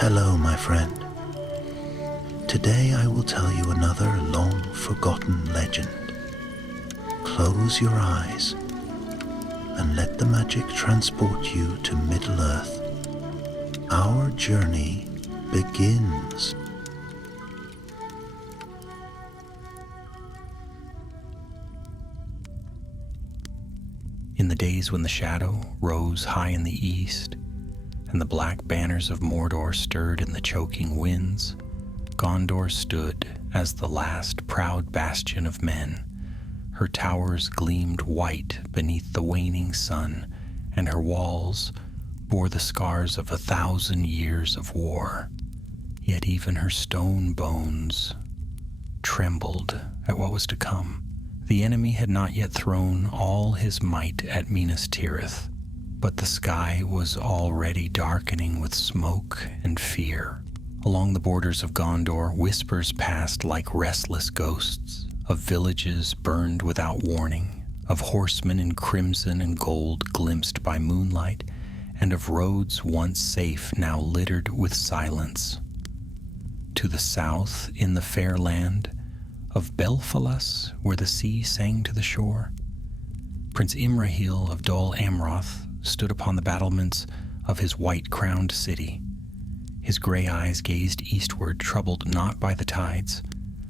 Hello, my friend. Today I will tell you another long-forgotten legend. Close your eyes and let the magic transport you to Middle-earth. Our journey begins. In the days when the shadow rose high in the east, and the black banners of Mordor stirred in the choking winds, Gondor stood as the last proud bastion of men. Her towers gleamed white beneath the waning sun, and her walls bore the scars of 1,000 years of war. Yet even her stone bones trembled at what was to come. The enemy had not yet thrown all his might at Minas Tirith, but the sky was already darkening with smoke and fear. Along the borders of Gondor, whispers passed like restless ghosts, of villages burned without warning, of horsemen in crimson and gold glimpsed by moonlight, and of roads once safe now littered with silence. To the south, in the fair land of Belfalas, where the sea sang to the shore, Prince Imrahil of Dol Amroth stood upon the battlements of his white-crowned city. His gray eyes gazed eastward, troubled not by the tides,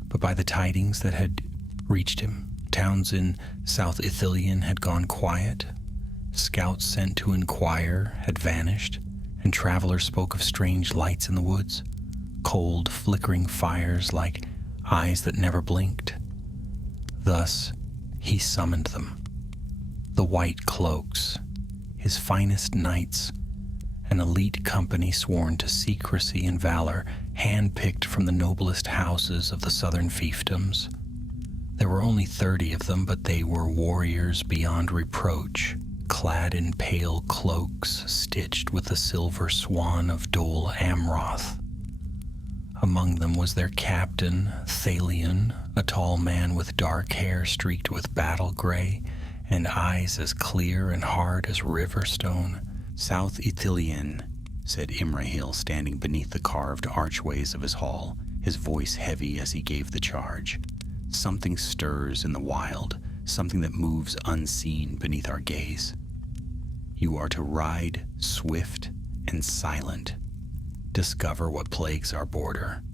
but by the tidings that had reached him. Towns in South Ithilien had gone quiet. Scouts sent to inquire had vanished, and travelers spoke of strange lights in the woods, cold, flickering fires like eyes that never blinked. Thus he summoned them, the White Cloaks, his finest knights, an elite company sworn to secrecy and valor, hand-picked from the noblest houses of the southern fiefdoms. There were only 30 of them, but they were warriors beyond reproach, clad in pale cloaks stitched with the silver swan of Dol Amroth. Among them was their captain, Thalion, a tall man with dark hair streaked with battle gray, and eyes as clear and hard as river stone. "South Ithilien," said Imrahil, standing beneath the carved archways of his hall, his voice heavy as he gave the charge. "Something stirs in the wild, something that moves unseen beneath our gaze. You are to ride swift and silent. Discover what plagues our border.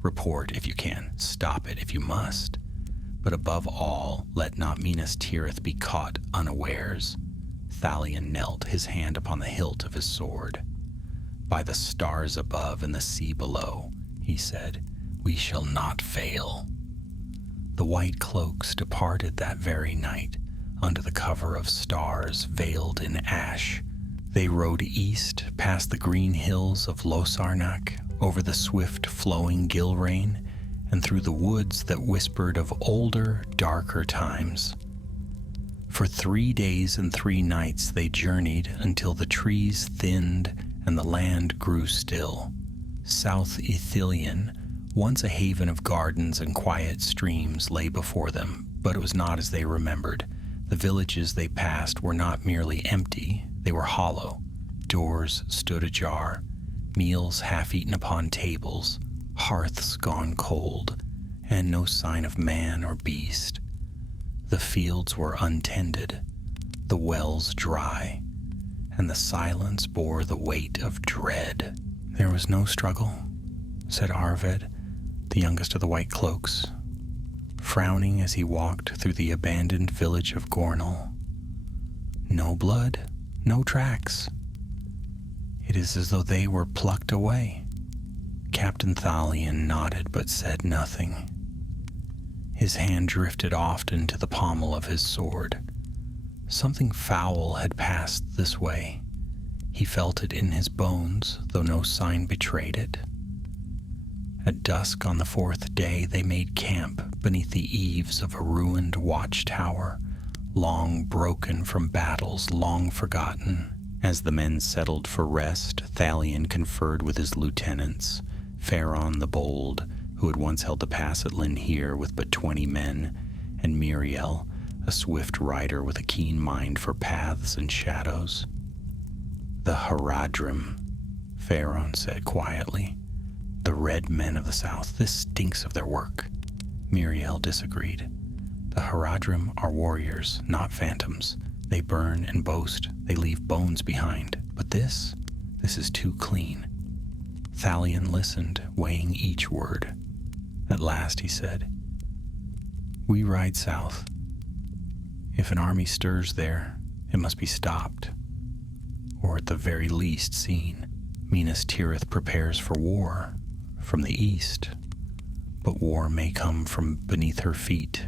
Report if you can, stop it if you must. But above all, let not Minas Tirith be caught unawares." Thalion knelt, his hand upon the hilt of his sword. "By the stars above and the sea below," he said, "we shall not fail." The White Cloaks departed that very night, under the cover of stars veiled in ash. They rode east, past the green hills of Losarnak, over the swift-flowing Gilrain, and through the woods that whispered of older, darker times. For 3 days and 3 nights they journeyed until the trees thinned and the land grew still. South Ithilien, once a haven of gardens and quiet streams, lay before them, but it was not as they remembered. The villages they passed were not merely empty, they were hollow. Doors stood ajar, meals half-eaten upon tables, hearths gone cold, and no sign of man or beast. The fields were untended, the wells dry, and the silence bore the weight of dread. "There was no struggle," said Arved, the youngest of the White Cloaks, frowning as he walked through the abandoned village of Gornal. "No blood, no tracks. It is as though they were plucked away." Captain Thalion nodded but said nothing. His hand drifted often to the pommel of his sword. Something foul had passed this way. He felt it in his bones, though no sign betrayed it. At dusk on the 4th day, they made camp beneath the eaves of a ruined watchtower, long broken from battles long forgotten. As the men settled for rest, Thalion conferred with his lieutenants, Faron the Bold, who had once held the pass at Linhir with but 20 men, and Miriel, a swift rider with a keen mind for paths and shadows. The Haradrim, Pharon said quietly. "The red men of the south, this stinks of their work." Muriel disagreed. "The Haradrim are warriors, not phantoms. They burn and boast. They leave bones behind. But this is too clean." Thalion listened, weighing each word. At last he said, "We ride south. If an army stirs there, it must be stopped, or at the very least seen. Minas Tirith prepares for war from the east, but war may come from beneath her feet."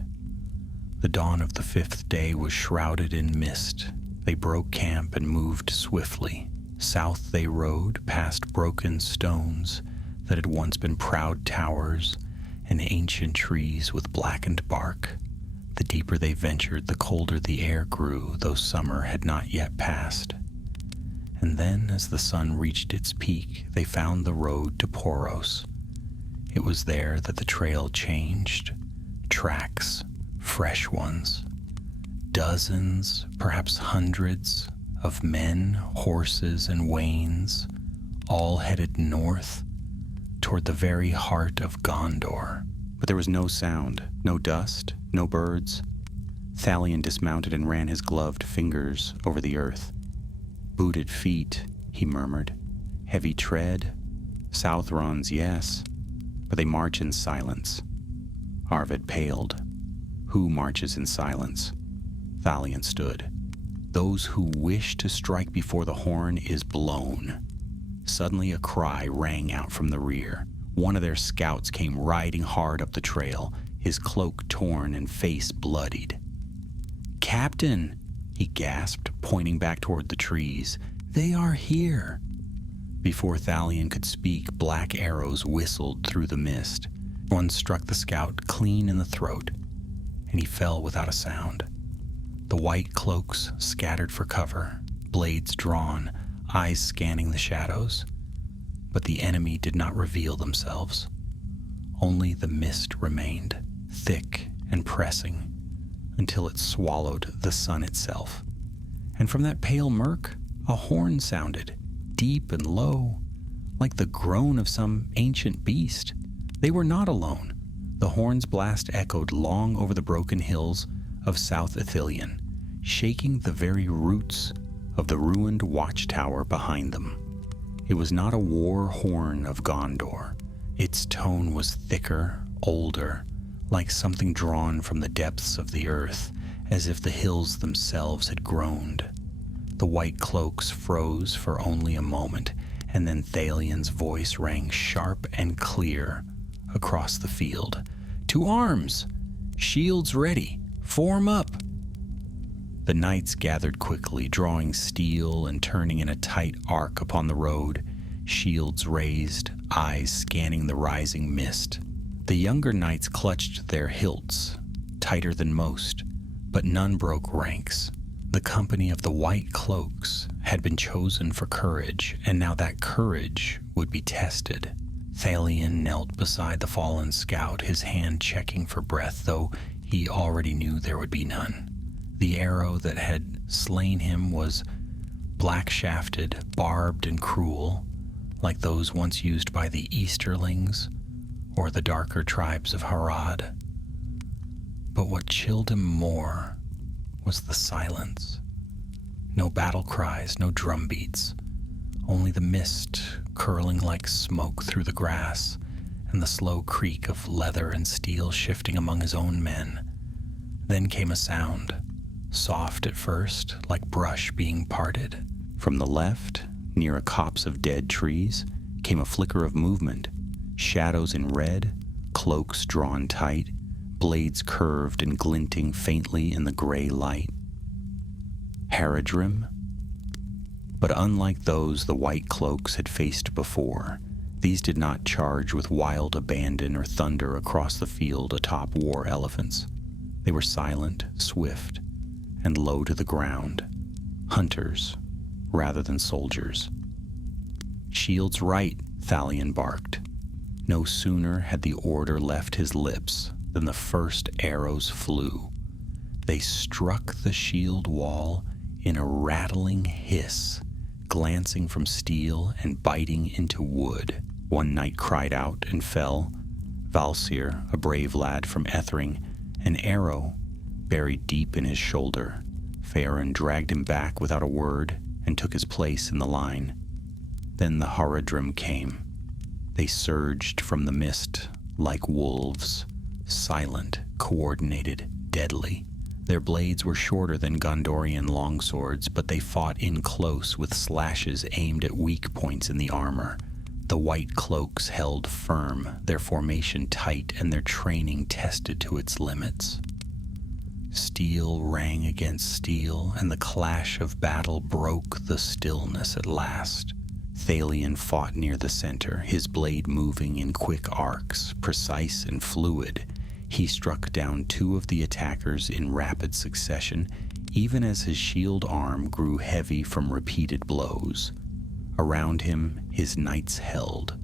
The dawn of the 5th day was shrouded in mist. They broke camp and moved swiftly. South they rode, past broken stones that had once been proud towers and ancient trees with blackened bark. The deeper they ventured, the colder the air grew, though summer had not yet passed. And then, as the sun reached its peak, they found the road to Poros. It was there that the trail changed. Tracks, fresh ones. Dozens, perhaps hundreds, of men, horses, and wains, all headed north toward the very heart of Gondor. But there was no sound, no dust, no birds. Thalion dismounted and ran his gloved fingers over the earth. "Booted feet," he murmured. "Heavy tread. Southrons, yes, but they march in silence." Arvid paled. "Who marches in silence?" Thalion stood. "Those who wish to strike before the horn is blown." Suddenly a cry rang out from the rear. One of their scouts came riding hard up the trail, his cloak torn and face bloodied. "Captain," he gasped, pointing back toward the trees. "They are here." Before Thalion could speak, black arrows whistled through the mist. One struck the scout clean in the throat, and he fell without a sound. The white cloaks scattered for cover, blades drawn, eyes scanning the shadows. But the enemy did not reveal themselves. Only the mist remained, thick and pressing, until it swallowed the sun itself. And from that pale murk, a horn sounded, deep and low, like the groan of some ancient beast. They were not alone. The horn's blast echoed long over the broken hills of South Ithilien, shaking the very roots of the ruined watchtower behind them. It was not a war horn of Gondor. Its tone was thicker, older, like something drawn from the depths of the earth, as if the hills themselves had groaned. The white cloaks froze for only a moment, and then Thalion's voice rang sharp and clear across the field. "To arms! Shields ready! Form up!" The knights gathered quickly, drawing steel and turning in a tight arc upon the road, shields raised, eyes scanning the rising mist. The younger knights clutched their hilts, tighter than most, but none broke ranks. The company of the White Cloaks had been chosen for courage, and now that courage would be tested. Thalion knelt beside the fallen scout, his hand checking for breath, though he already knew there would be none. The arrow that had slain him was black-shafted, barbed and cruel, like those once used by the Easterlings or the darker tribes of Harad. But what chilled him more was the silence. No battle cries, no drum beats, only the mist curling like smoke through the grass and the slow creak of leather and steel shifting among his own men. Then came a sound, soft at first, like brush being parted. From the left, near a copse of dead trees, came a flicker of movement, shadows in red, cloaks drawn tight, blades curved and glinting faintly in the gray light. Haradrim? But unlike those the White Cloaks had faced before, these did not charge with wild abandon or thunder across the field atop war elephants. They were silent, swift, and low to the ground, hunters rather than soldiers. "Shields right," Thalion barked. No sooner had the order left his lips than the first arrows flew. They struck the shield wall in a rattling hiss, glancing from steel and biting into wood. One knight cried out and fell. Valsir, a brave lad from Ethring, an arrow buried deep in his shoulder. Faerun dragged him back without a word and took his place in the line. Then the Haradrim came. They surged from the mist like wolves, silent, coordinated, deadly. Their blades were shorter than Gondorian longswords, but they fought in close with slashes aimed at weak points in the armor. The white cloaks held firm, their formation tight and their training tested to its limits. Steel rang against steel, and the clash of battle broke the stillness at last. Thalion fought near the center, his blade moving in quick arcs, precise and fluid. He struck down 2 of the attackers in rapid succession, even as his shield arm grew heavy from repeated blows. Around him, his knights held,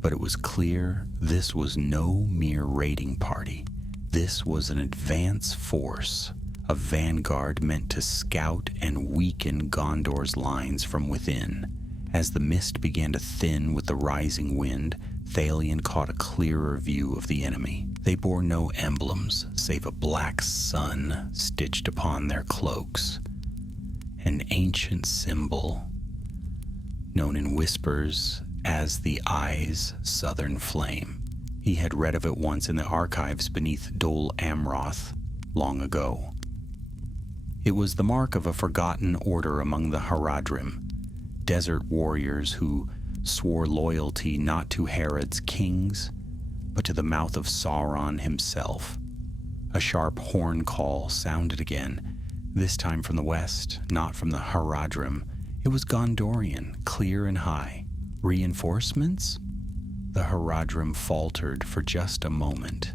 but it was clear this was no mere raiding party. This was an advance force, a vanguard meant to scout and weaken Gondor's lines from within. As the mist began to thin with the rising wind, Thalion caught a clearer view of the enemy. They bore no emblems, save a black sun stitched upon their cloaks. An ancient symbol, known in whispers as the Eye's Southern Flame. He had read of it once in the archives beneath Dol Amroth long ago. It was the mark of a forgotten order among the Haradrim, desert warriors who swore loyalty not to Herod's kings, but to the mouth of Sauron himself. A sharp horn call sounded again, this time from the west, not from the Haradrim. It was Gondorian, clear and high. Reinforcements? The Haradrim faltered for just a moment,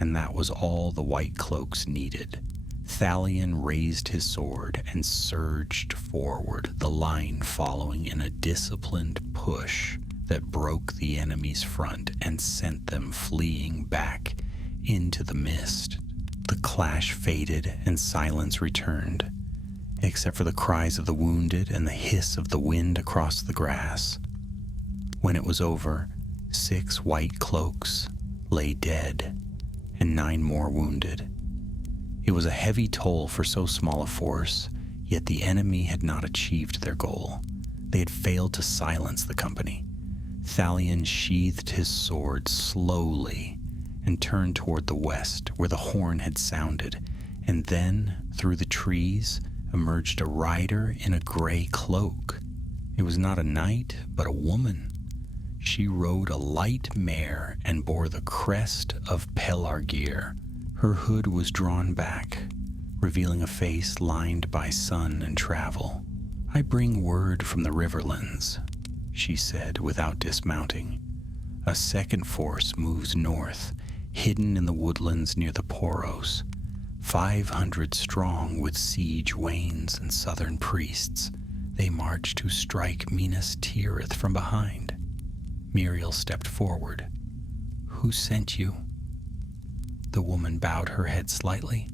and that was all the white cloaks needed. Thalion raised his sword and surged forward, the line following in a disciplined push that broke the enemy's front and sent them fleeing back into the mist. The clash faded and silence returned, except for the cries of the wounded and the hiss of the wind across the grass. When it was over, 6 white cloaks lay dead and 9 more wounded. It was a heavy toll for so small a force, yet the enemy had not achieved their goal. They had failed to silence the company. Thalion sheathed his sword slowly and turned toward the west, where the horn had sounded, and then, through the trees, emerged a rider in a gray cloak. It was not a knight, but a woman. She rode a light mare and bore the crest of Pelargir. Her hood was drawn back, revealing a face lined by sun and travel. "I bring word from the Riverlands," she said without dismounting. "A second force moves north, hidden in the woodlands near the Poros. 500 strong with siege wains and southern priests. They march to strike Minas Tirith from behind." Muriel stepped forward. "Who sent you?" The woman bowed her head slightly.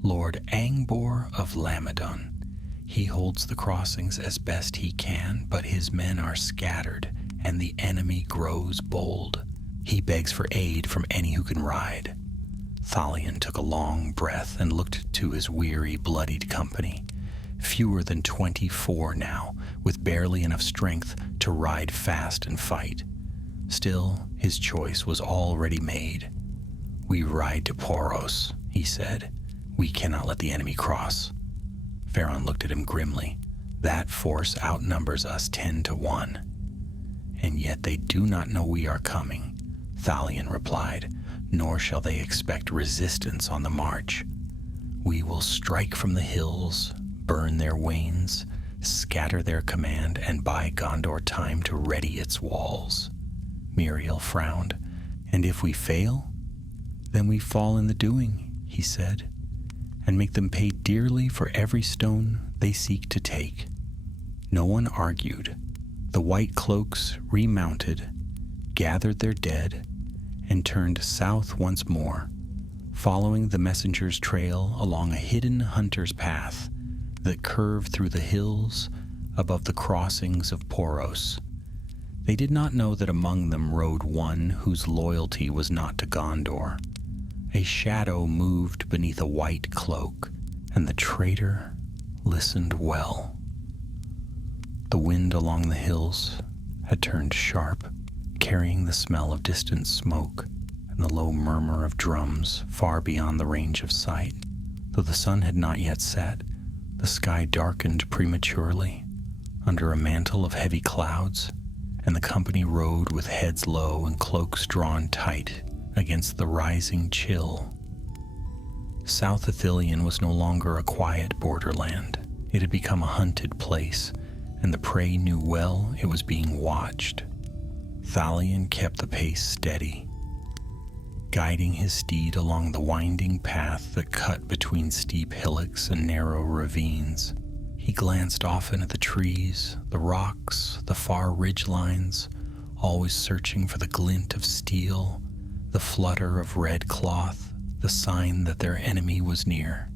"Lord Angbor of Lamadon. He holds the crossings as best he can, but his men are scattered, and the enemy grows bold. He begs for aid from any who can ride." Thalion took a long breath and looked to his weary, bloodied company. Fewer than 24 now, with barely enough strength to ride fast and fight. Still, his choice was already made. "We ride to Poros," he said. "We cannot let the enemy cross." Faerun looked at him grimly. "That force outnumbers us 10 to 1. "And yet they do not know we are coming," Thalion replied, "nor shall they expect resistance on the march. We will strike from the hills, burn their wains, scatter their command, and buy Gondor time to ready its walls." Muriel frowned. "And if we fail? Then we fall in the doing," he said, "and make them pay dearly for every stone they seek to take." No one argued. The white cloaks remounted, gathered their dead, and turned south once more, following the messenger's trail along a hidden hunter's path that curved through the hills, above the crossings of Poros. They did not know that among them rode one whose loyalty was not to Gondor. A shadow moved beneath a white cloak, and the traitor listened well. The wind along the hills had turned sharp, carrying the smell of distant smoke and the low murmur of drums far beyond the range of sight. Though the sun had not yet set, the sky darkened prematurely under a mantle of heavy clouds, and the company rode with heads low and cloaks drawn tight against the rising chill. South Ithilien was no longer a quiet borderland. It had become a hunted place, and the prey knew well it was being watched. Thalion kept the pace steady, guiding his steed along the winding path that cut between steep hillocks and narrow ravines. He glanced often at the trees, the rocks, the far ridge lines, always searching for the glint of steel, the flutter of red cloth, the sign that their enemy was near.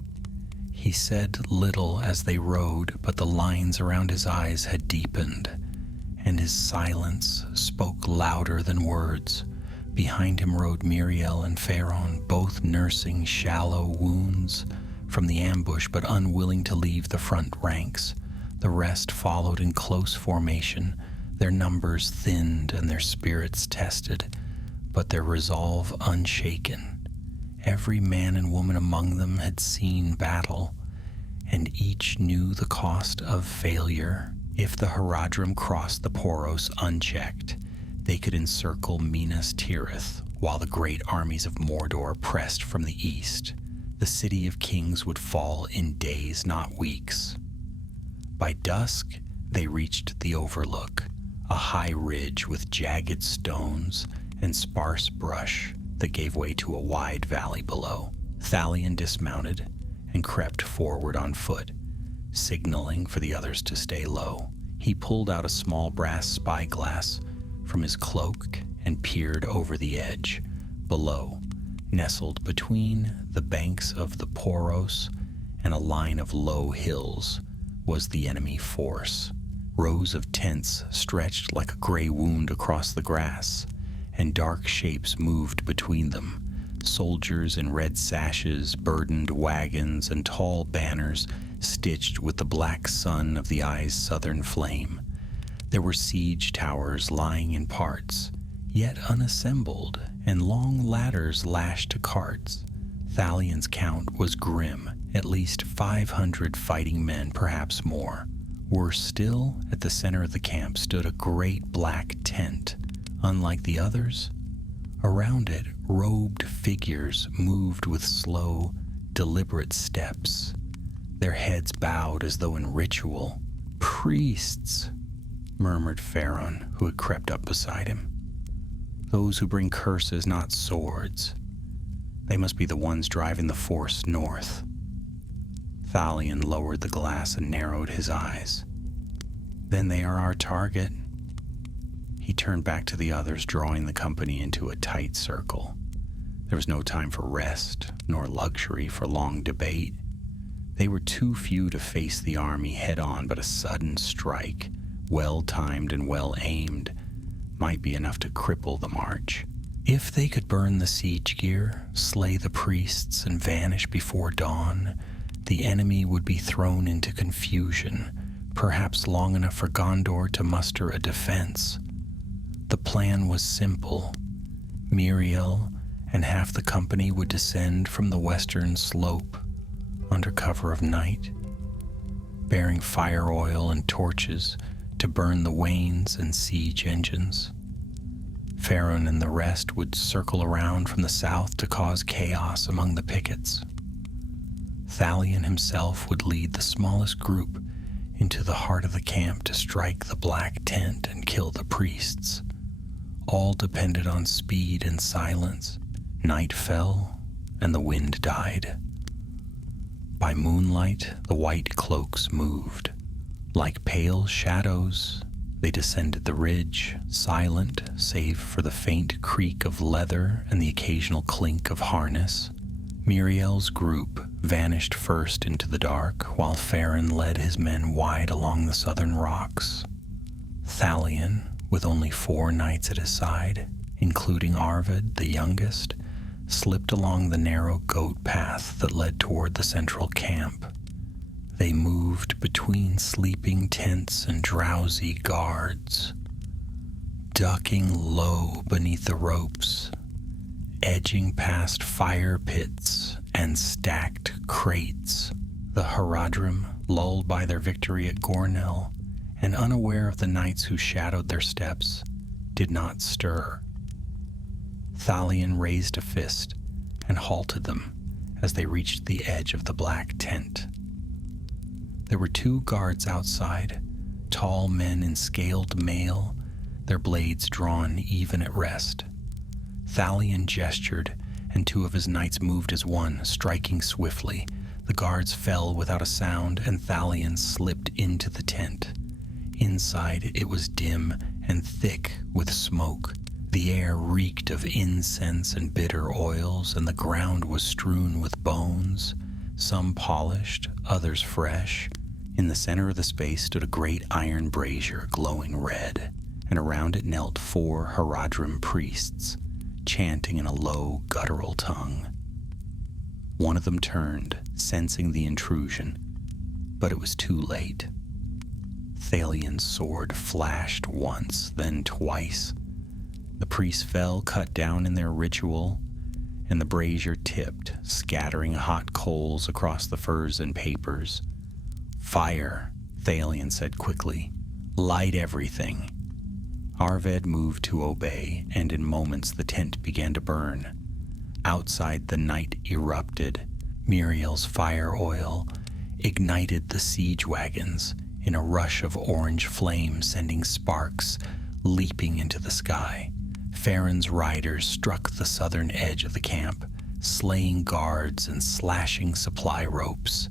He said little as they rode, but the lines around his eyes had deepened, and his silence spoke louder than words. Behind him rode Miriel and Faron, both nursing shallow wounds from the ambush, but unwilling to leave the front ranks. The rest followed in close formation, their numbers thinned and their spirits tested, but their resolve unshaken. Every man and woman among them had seen battle, and each knew the cost of failure. If the Haradrim crossed the Poros unchecked, they could encircle Minas Tirith, while the great armies of Mordor pressed from the east. The city of kings would fall in days, not weeks. By dusk, they reached the Overlook, a high ridge with jagged stones and sparse brush that gave way to a wide valley below. Thalion dismounted and crept forward on foot, signaling for the others to stay low. He pulled out a small brass spyglass from his cloak and peered over the edge. Below, nestled between the banks of the Poros and a line of low hills, was the enemy force. Rows of tents stretched like a gray wound across the grass, and dark shapes moved between them. Soldiers in red sashes, burdened wagons, and tall banners stitched with the black sun of the eye's southern flame. There were siege towers lying in parts, yet unassembled, and long ladders lashed to carts. Thalion's count was grim, at least 500 fighting men, perhaps more. Worse still, at the center of the camp stood a great black tent. Unlike the others, around it, robed figures moved with slow, deliberate steps, their heads bowed as though in ritual. "Priests," murmured Faron, who had crept up beside him. "Those who bring curses, not swords. They must be the ones driving the force north." Thalion lowered the glass and narrowed his eyes. "Then they are our target." He turned back to the others, drawing the company into a tight circle. There was no time for rest, nor luxury for long debate. They were too few to face the army head-on, but a sudden strike, well-timed and well-aimed, might be enough to cripple the march. If they could burn the siege gear, slay the priests, and vanish before dawn, the enemy would be thrown into confusion, perhaps long enough for Gondor to muster a defense. The plan was simple. Miriel and half the company would descend from the western slope under cover of night, bearing fire oil and torches to burn the wains and siege engines. Faron and the rest would circle around from the south to cause chaos among the pickets. Thalion himself would lead the smallest group into the heart of the camp to strike the black tent and kill the priests. All depended on speed and silence. Night fell, and the wind died. By moonlight, the white cloaks moved. Like pale shadows, they descended the ridge, silent save for the faint creak of leather and the occasional clink of harness. Muriel's group vanished first into the dark, while Farron led his men wide along the southern rocks. Thalion, with only 4 knights at his side, including Arvid, the youngest, slipped along the narrow goat path that led toward the central camp. They moved between sleeping tents and drowsy guards, ducking low beneath the ropes, edging past fire pits and stacked crates. The Haradrim, lulled by their victory at Gornell and unaware of the knights who shadowed their steps, did not stir. Thalion raised a fist and halted them as they reached the edge of the black tent. There were 2 guards outside, tall men in scaled mail, their blades drawn even at rest. Thalion gestured, and 2 of his knights moved as one, striking swiftly. The guards fell without a sound, and Thalion slipped into the tent. Inside, it was dim and thick with smoke. The air reeked of incense and bitter oils, and the ground was strewn with bones, some polished, others fresh. In the center of the space stood a great iron brazier glowing red, and around it knelt 4 Haradrim priests, chanting in a low, guttural tongue. One of them turned, sensing the intrusion, but it was too late. Thalion's sword flashed once, then twice. The priests fell, cut down in their ritual, and the brazier tipped, scattering hot coals across the furs and papers. "Fire," Thalion said quickly. "Light everything." Arvid moved to obey, and in moments the tent began to burn. Outside, the night erupted. Muriel's fire oil ignited the siege wagons in a rush of orange flame, sending sparks leaping into the sky. Farron's riders struck the southern edge of the camp, slaying guards and slashing supply ropes.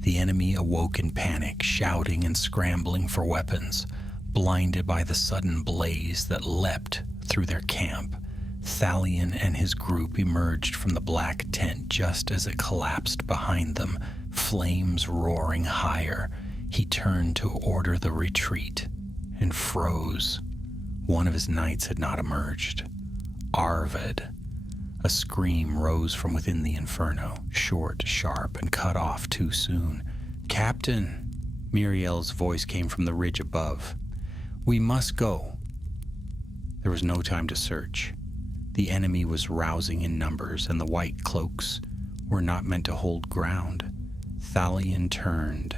The enemy awoke in panic, shouting and scrambling for weapons, blinded by the sudden blaze that leapt through their camp. Thalion and his group emerged from the black tent just as it collapsed behind them, flames roaring higher. He turned to order the retreat and froze. One of his knights had not emerged. Arvid. A scream rose from within the inferno, short, sharp, and cut off too soon. "Captain," Muriel's voice came from the ridge above. "We must go." There was no time to search. The enemy was rousing in numbers, and the white cloaks were not meant to hold ground. Thalion turned,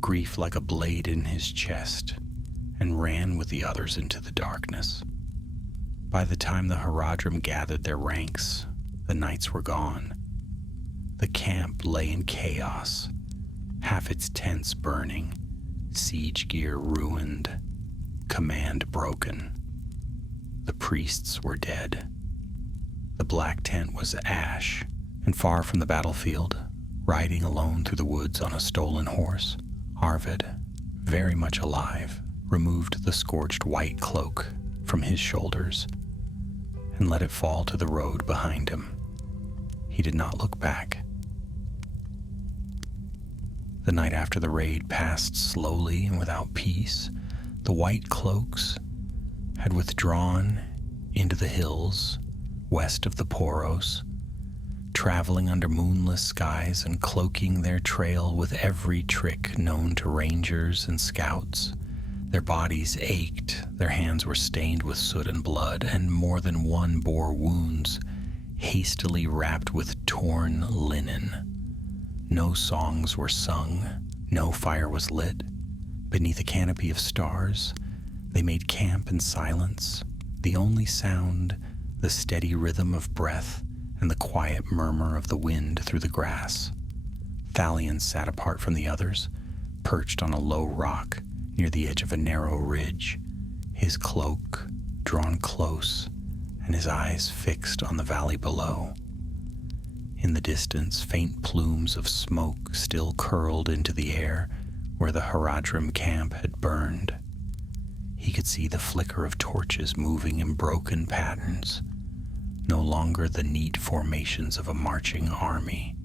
grief like a blade in his chest, and ran with the others into the darkness. By the time the Haradrim gathered their ranks, the knights were gone. The camp lay in chaos, half its tents burning, siege gear ruined, command broken. The priests were dead. The black tent was ash, and far from the battlefield, riding alone through the woods on a stolen horse, Arvid, very much alive, removed the scorched white cloak from his shoulders and let it fall to the road behind him. He did not look back. The night after the raid passed slowly and without peace. The white cloaks had withdrawn into the hills west of the Poros, traveling under moonless skies and cloaking their trail with every trick known to rangers and scouts. Their bodies ached, their hands were stained with soot and blood, and more than one bore wounds, hastily wrapped with torn linen. No songs were sung, no fire was lit. Beneath a canopy of stars, they made camp in silence, the only sound, the steady rhythm of breath and the quiet murmur of the wind through the grass. Thalion sat apart from the others, perched on a low rock near the edge of a narrow ridge, his cloak drawn close and his eyes fixed on the valley below. In the distance, faint plumes of smoke still curled into the air where the Haradrim camp had burned. He could see the flicker of torches moving in broken patterns. no longer the neat formations of a marching army,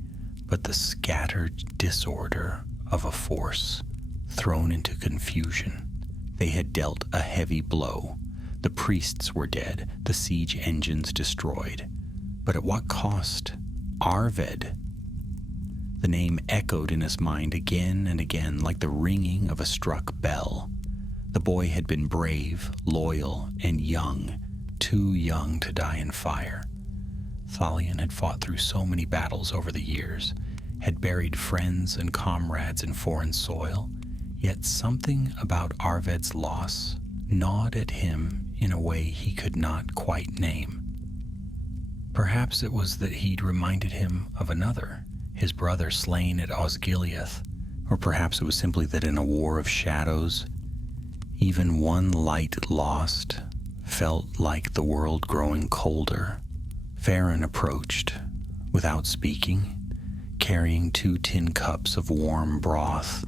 but the scattered disorder of a force thrown into confusion. They had dealt a heavy blow. The priests were dead, the siege engines destroyed. But at what cost? Arved. The name echoed in his mind again and again like the ringing of a struck bell. The boy had been brave, loyal, and young, too young to die in fire. Thalion had fought through so many battles over the years, had buried friends and comrades in foreign soil, yet something about Arved's loss gnawed at him in a way he could not quite name. Perhaps it was that he'd reminded him of another, his brother slain at Osgiliath, or perhaps it was simply that in a war of shadows, even one light lost felt like the world growing colder. Farron approached, without speaking, carrying 2 tin cups of warm broth,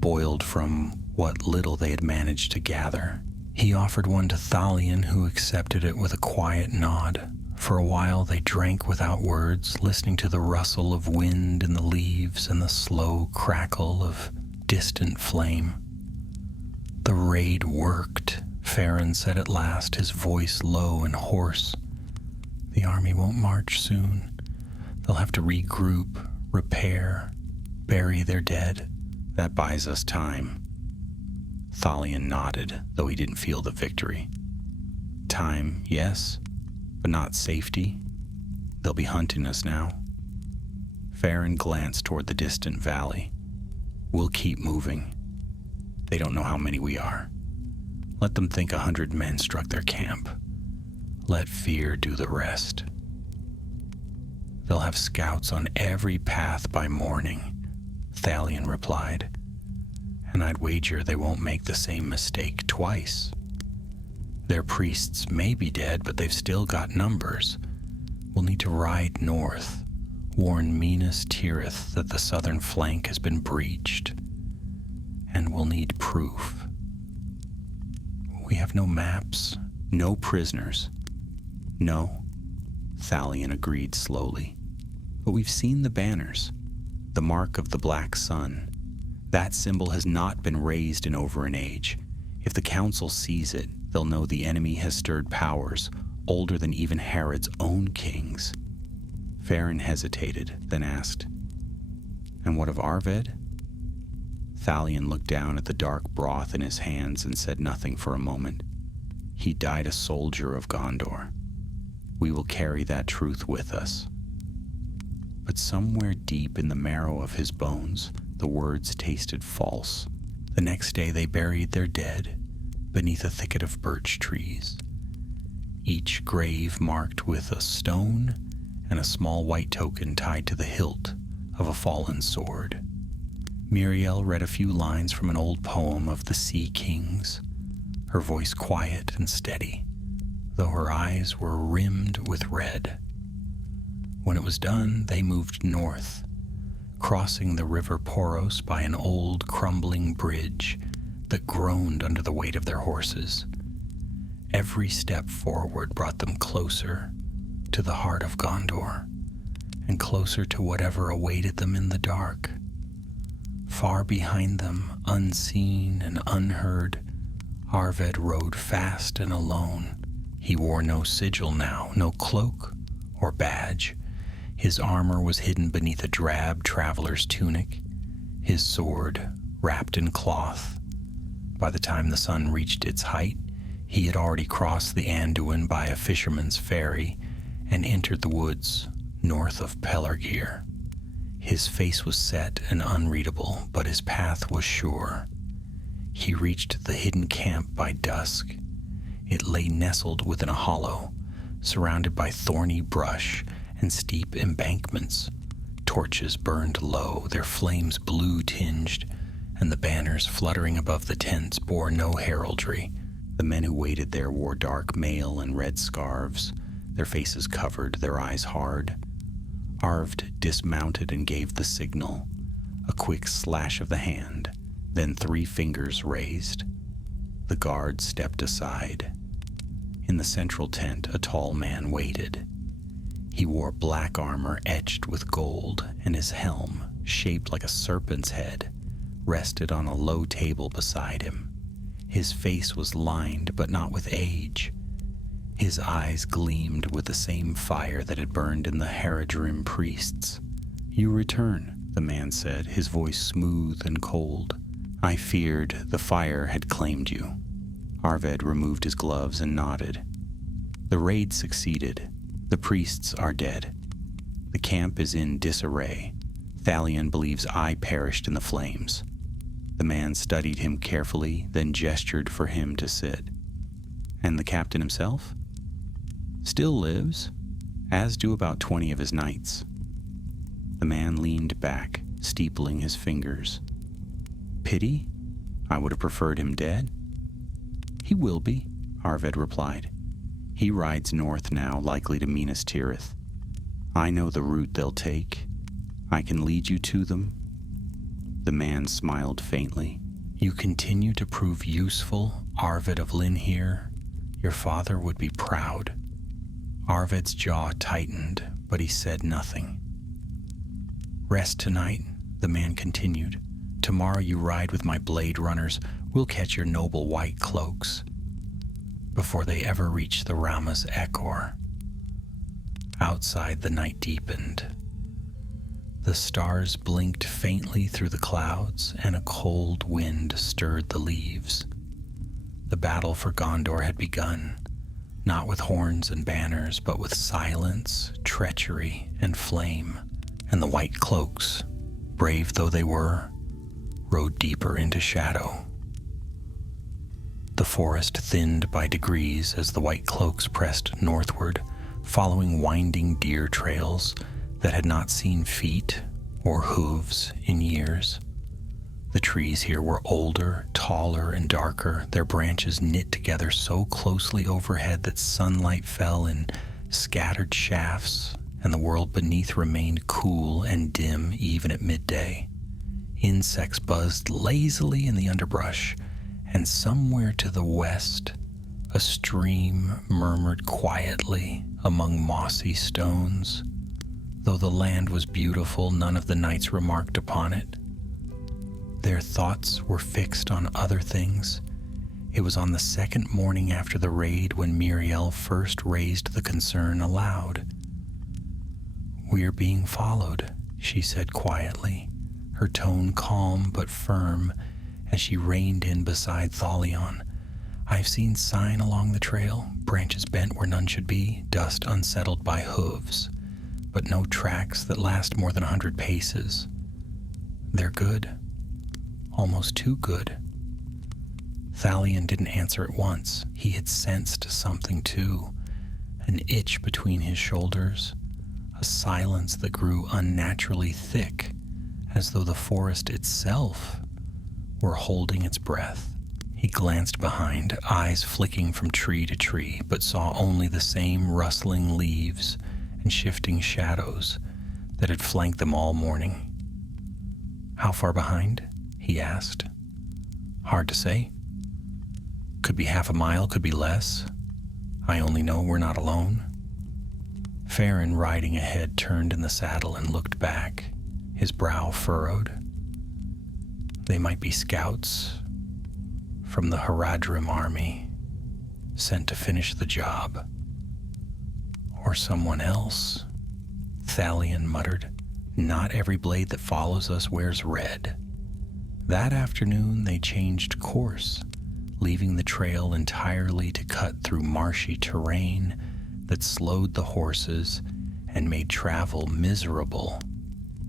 boiled from what little they had managed to gather. He offered one to Thalion, who accepted it with a quiet nod. For a while they drank without words, listening to the rustle of wind in the leaves and the slow crackle of distant flame. "The raid worked," Farron said at last, his voice low and hoarse. "The army won't march soon. They'll have to regroup, repair, bury their dead. That buys us time." Thalion nodded, though he didn't feel the victory. "Time, yes, but not safety. They'll be hunting us now." Farron glanced toward the distant valley. "We'll keep moving. They don't know how many we are. Let them think 100 men struck their camp. Let fear do the rest. They'll have scouts on every path by morning," Thalion replied. "And I'd wager they won't make the same mistake twice. Their priests may be dead, but they've still got numbers. We'll need to ride north, warn Minas Tirith that the southern flank has been breached. And we'll need proof. We have no maps, no prisoners." "No," Thalion agreed slowly. "But we've seen the banners, the mark of the Black Sun. That symbol has not been raised in over an age. If the council sees it, they'll know the enemy has stirred powers older than even Herod's own kings." Farron hesitated, then asked, "And what of Arved?" Thalion looked down at the dark broth in his hands and said nothing for a moment. "He died a soldier of Gondor. We will carry that truth with us." But somewhere deep in the marrow of his bones, the words tasted false. The next day they buried their dead beneath a thicket of birch trees, each grave marked with a stone and a small white token tied to the hilt of a fallen sword. Muriel read a few lines from an old poem of the Sea Kings, her voice quiet and steady, though her eyes were rimmed with red. When it was done, they moved north, crossing the river Poros by an old crumbling bridge that groaned under the weight of their horses. Every step forward brought them closer to the heart of Gondor, and closer to whatever awaited them in the dark. Far behind them, unseen and unheard, Arved rode fast and alone. He wore no sigil now, no cloak or badge. His armor was hidden beneath a drab traveler's tunic, his sword wrapped in cloth. By the time the sun reached its height, he had already crossed the Anduin by a fisherman's ferry and entered the woods north of Pelargir. His face was set and unreadable, but his path was sure. He reached the hidden camp by dusk. It lay nestled within a hollow, surrounded by thorny brush and steep embankments. Torches burned low, their flames blue-tinged, and the banners fluttering above the tents bore no heraldry. The men who waited there wore dark mail and red scarves, their faces covered, their eyes hard. Arved dismounted and gave the signal, a quick slash of the hand, then 3 fingers raised. The guard stepped aside. In the central tent, a tall man waited, He wore black armor etched with gold, and his helm, shaped like a serpent's head, rested on a low table beside him. His face was lined, but not with age. His eyes gleamed with the same fire that had burned in the Haradrim priests. "You return," the man said, his voice smooth and cold. "I feared the fire had claimed you." Arvid removed his gloves and nodded. "The raid succeeded. The priests are dead. The camp is in disarray. Thalion believes I perished in the flames." The man studied him carefully, then gestured for him to sit. "And the captain himself?" "Still lives, as do about 20 of his knights." The man leaned back, steepling his fingers. "Pity? I would have preferred him dead." "He will be," Arvid replied. "He rides north now, likely to Minas Tirith. I know the route they'll take. I can lead you to them." The man smiled faintly. "You continue to prove useful, Arvid of Linhir. Your father would be proud." Arvid's jaw tightened, but he said nothing. "Rest tonight," the man continued. "Tomorrow you ride with my blade runners. We'll catch your noble white cloaks before they ever reach the Ramas Ekor." Outside, the night deepened. The stars blinked faintly through the clouds, and a cold wind stirred the leaves. The battle for Gondor had begun, not with horns and banners, but with silence, treachery, and flame. And the white cloaks, brave though they were, rode deeper into shadow. The forest thinned by degrees as the white cloaks pressed northward, following winding deer trails that had not seen feet or hooves in years. The trees here were older, taller, and darker, their branches knit together so closely overhead that sunlight fell in scattered shafts, and the world beneath remained cool and dim even at midday. Insects buzzed lazily in the underbrush, and somewhere to the west, a stream murmured quietly among mossy stones. Though the land was beautiful, none of the knights remarked upon it. Their thoughts were fixed on other things. It was on the second morning after the raid when Miriel first raised the concern aloud. "We're being followed," she said quietly, her tone calm but firm as she reined in beside Thalion. "I've seen sign along the trail, branches bent where none should be, dust unsettled by hooves, but no tracks that last more than 100 paces. They're good, almost too good." Thalion didn't answer at once. He had sensed something too, an itch between his shoulders, a silence that grew unnaturally thick, as though the forest itself were holding its breath. He glanced behind, eyes flicking from tree to tree, but saw only the same rustling leaves and shifting shadows that had flanked them all morning. "How far behind?" he asked. "Hard to say. Could be half a mile, could be less. I only know we're not alone." Farron, riding ahead, turned in the saddle and looked back, his brow furrowed. They might be scouts from the Haradrim army, sent to finish the job. Or someone else. Thalion muttered. "Not every blade that follows us wears red." That afternoon they changed course, leaving the trail entirely to cut through marshy terrain that slowed the horses and made travel miserable.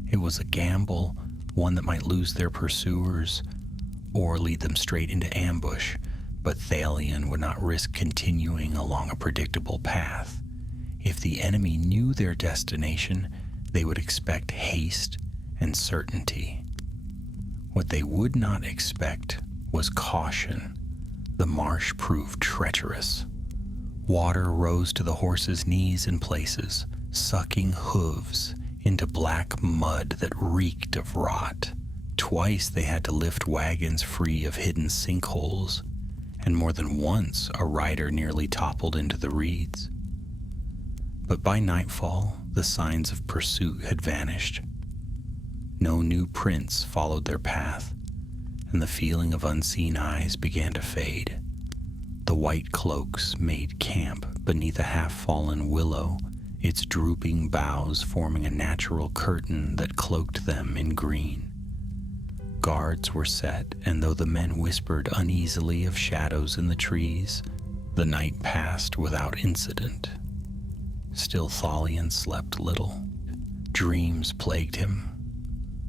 It was a gamble, one that might lose their pursuers or lead them straight into ambush, but Thalion would not risk continuing along a predictable path. If the enemy knew their destination, they would expect haste and certainty. What they would not expect was caution. The marsh proved treacherous. Water rose to the horses' knees in places, sucking hooves into black mud that reeked of rot. Twice they had to lift wagons free of hidden sinkholes, and more than once a rider nearly toppled into the reeds. But by nightfall, the signs of pursuit had vanished. No new prints followed their path, and the feeling of unseen eyes began to fade. The white cloaks made camp beneath a half-fallen willow, its drooping boughs forming a natural curtain that cloaked them in green. Guards were set, and though the men whispered uneasily of shadows in the trees, the night passed without incident. Still Thalion slept little. Dreams plagued him.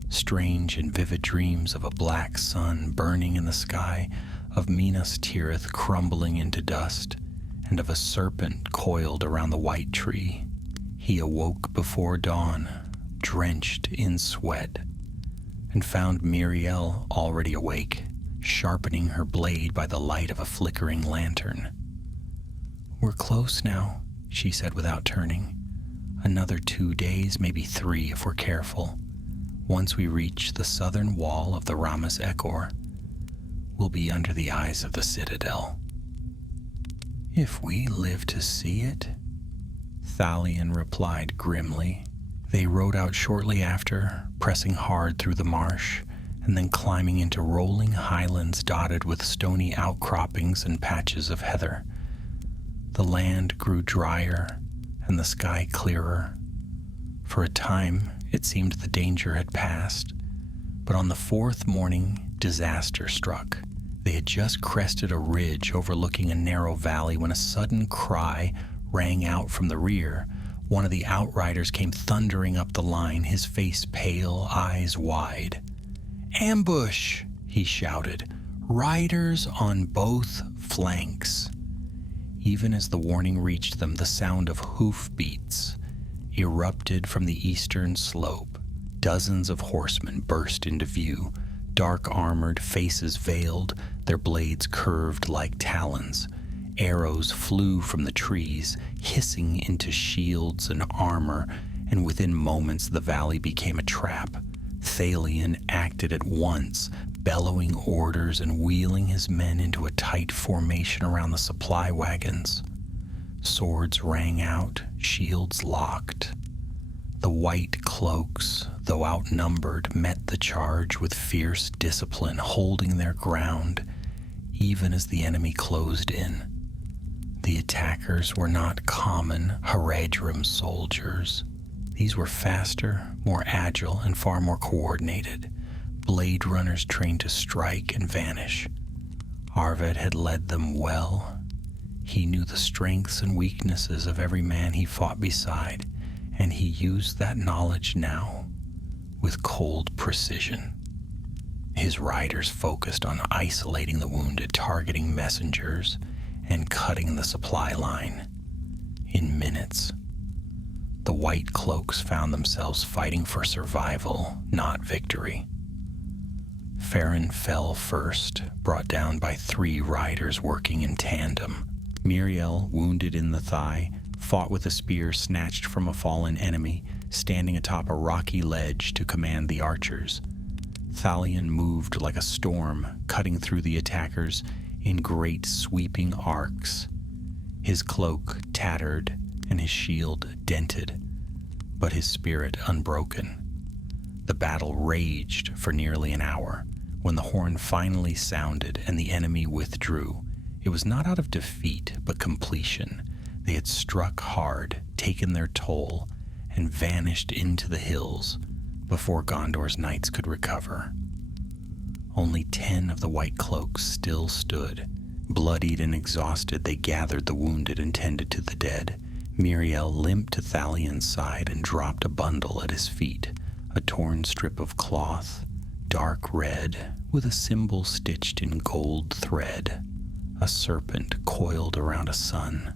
Strange and vivid dreams of a black sun burning in the sky, of Minas Tirith crumbling into dust, and of a serpent coiled around the white tree. He awoke before dawn, drenched in sweat, and found Miriel already awake, sharpening her blade by the light of a flickering lantern. "We're close now," she said without turning. "Another 2 days, maybe 3 if we're careful. Once we reach the southern wall of the Ramas Ekor, we'll be under the eyes of the citadel." "If we live to see it," Thalion replied grimly. They rode out shortly after, pressing hard through the marsh, and then climbing into rolling highlands dotted with stony outcroppings and patches of heather. The land grew drier, and the sky clearer. For a time, it seemed the danger had passed, but on the 4th morning, disaster struck. They had just crested a ridge overlooking a narrow valley when a sudden cry rang out from the rear. One of the outriders came thundering up the line, his face pale, eyes wide. "Ambush!" he shouted. "Riders on both flanks." Even as the warning reached them, the sound of hoofbeats erupted from the eastern slope. Dozens of horsemen burst into view, dark-armored, faces veiled, their blades curved like talons. Arrows flew from the trees, hissing into shields and armor, and within moments the valley became a trap. Thalion acted at once, bellowing orders and wheeling his men into a tight formation around the supply wagons. Swords rang out, shields locked. The white cloaks, though outnumbered, met the charge with fierce discipline, holding their ground, even as the enemy closed in. The attackers were not common Haradrim soldiers. These were faster, more agile, and far more coordinated. Blade runners trained to strike and vanish. Arvid had led them well. He knew the strengths and weaknesses of every man he fought beside, and he used that knowledge now with cold precision. His riders focused on isolating the wounded, targeting messengers, and cutting the supply line. In minutes, the white cloaks found themselves fighting for survival, not victory. Farron fell first, brought down by 3 riders working in tandem. Miriel, wounded in the thigh, fought with a spear snatched from a fallen enemy, standing atop a rocky ledge to command the archers. Thalion moved like a storm, cutting through the attackers in great sweeping arcs. His cloak tattered and his shield dented, but his spirit unbroken. The battle raged for nearly an hour. When the horn finally sounded and the enemy withdrew, it was not out of defeat, but completion. They had struck hard, taken their toll, and vanished into the hills before Gondor's knights could recover. Only 10 of the white cloaks still stood. Bloodied and exhausted, they gathered the wounded and tended to the dead. Miriel limped to Thalion's side and dropped a bundle at his feet, a torn strip of cloth, dark red, with a symbol stitched in gold thread, a serpent coiled around a sun.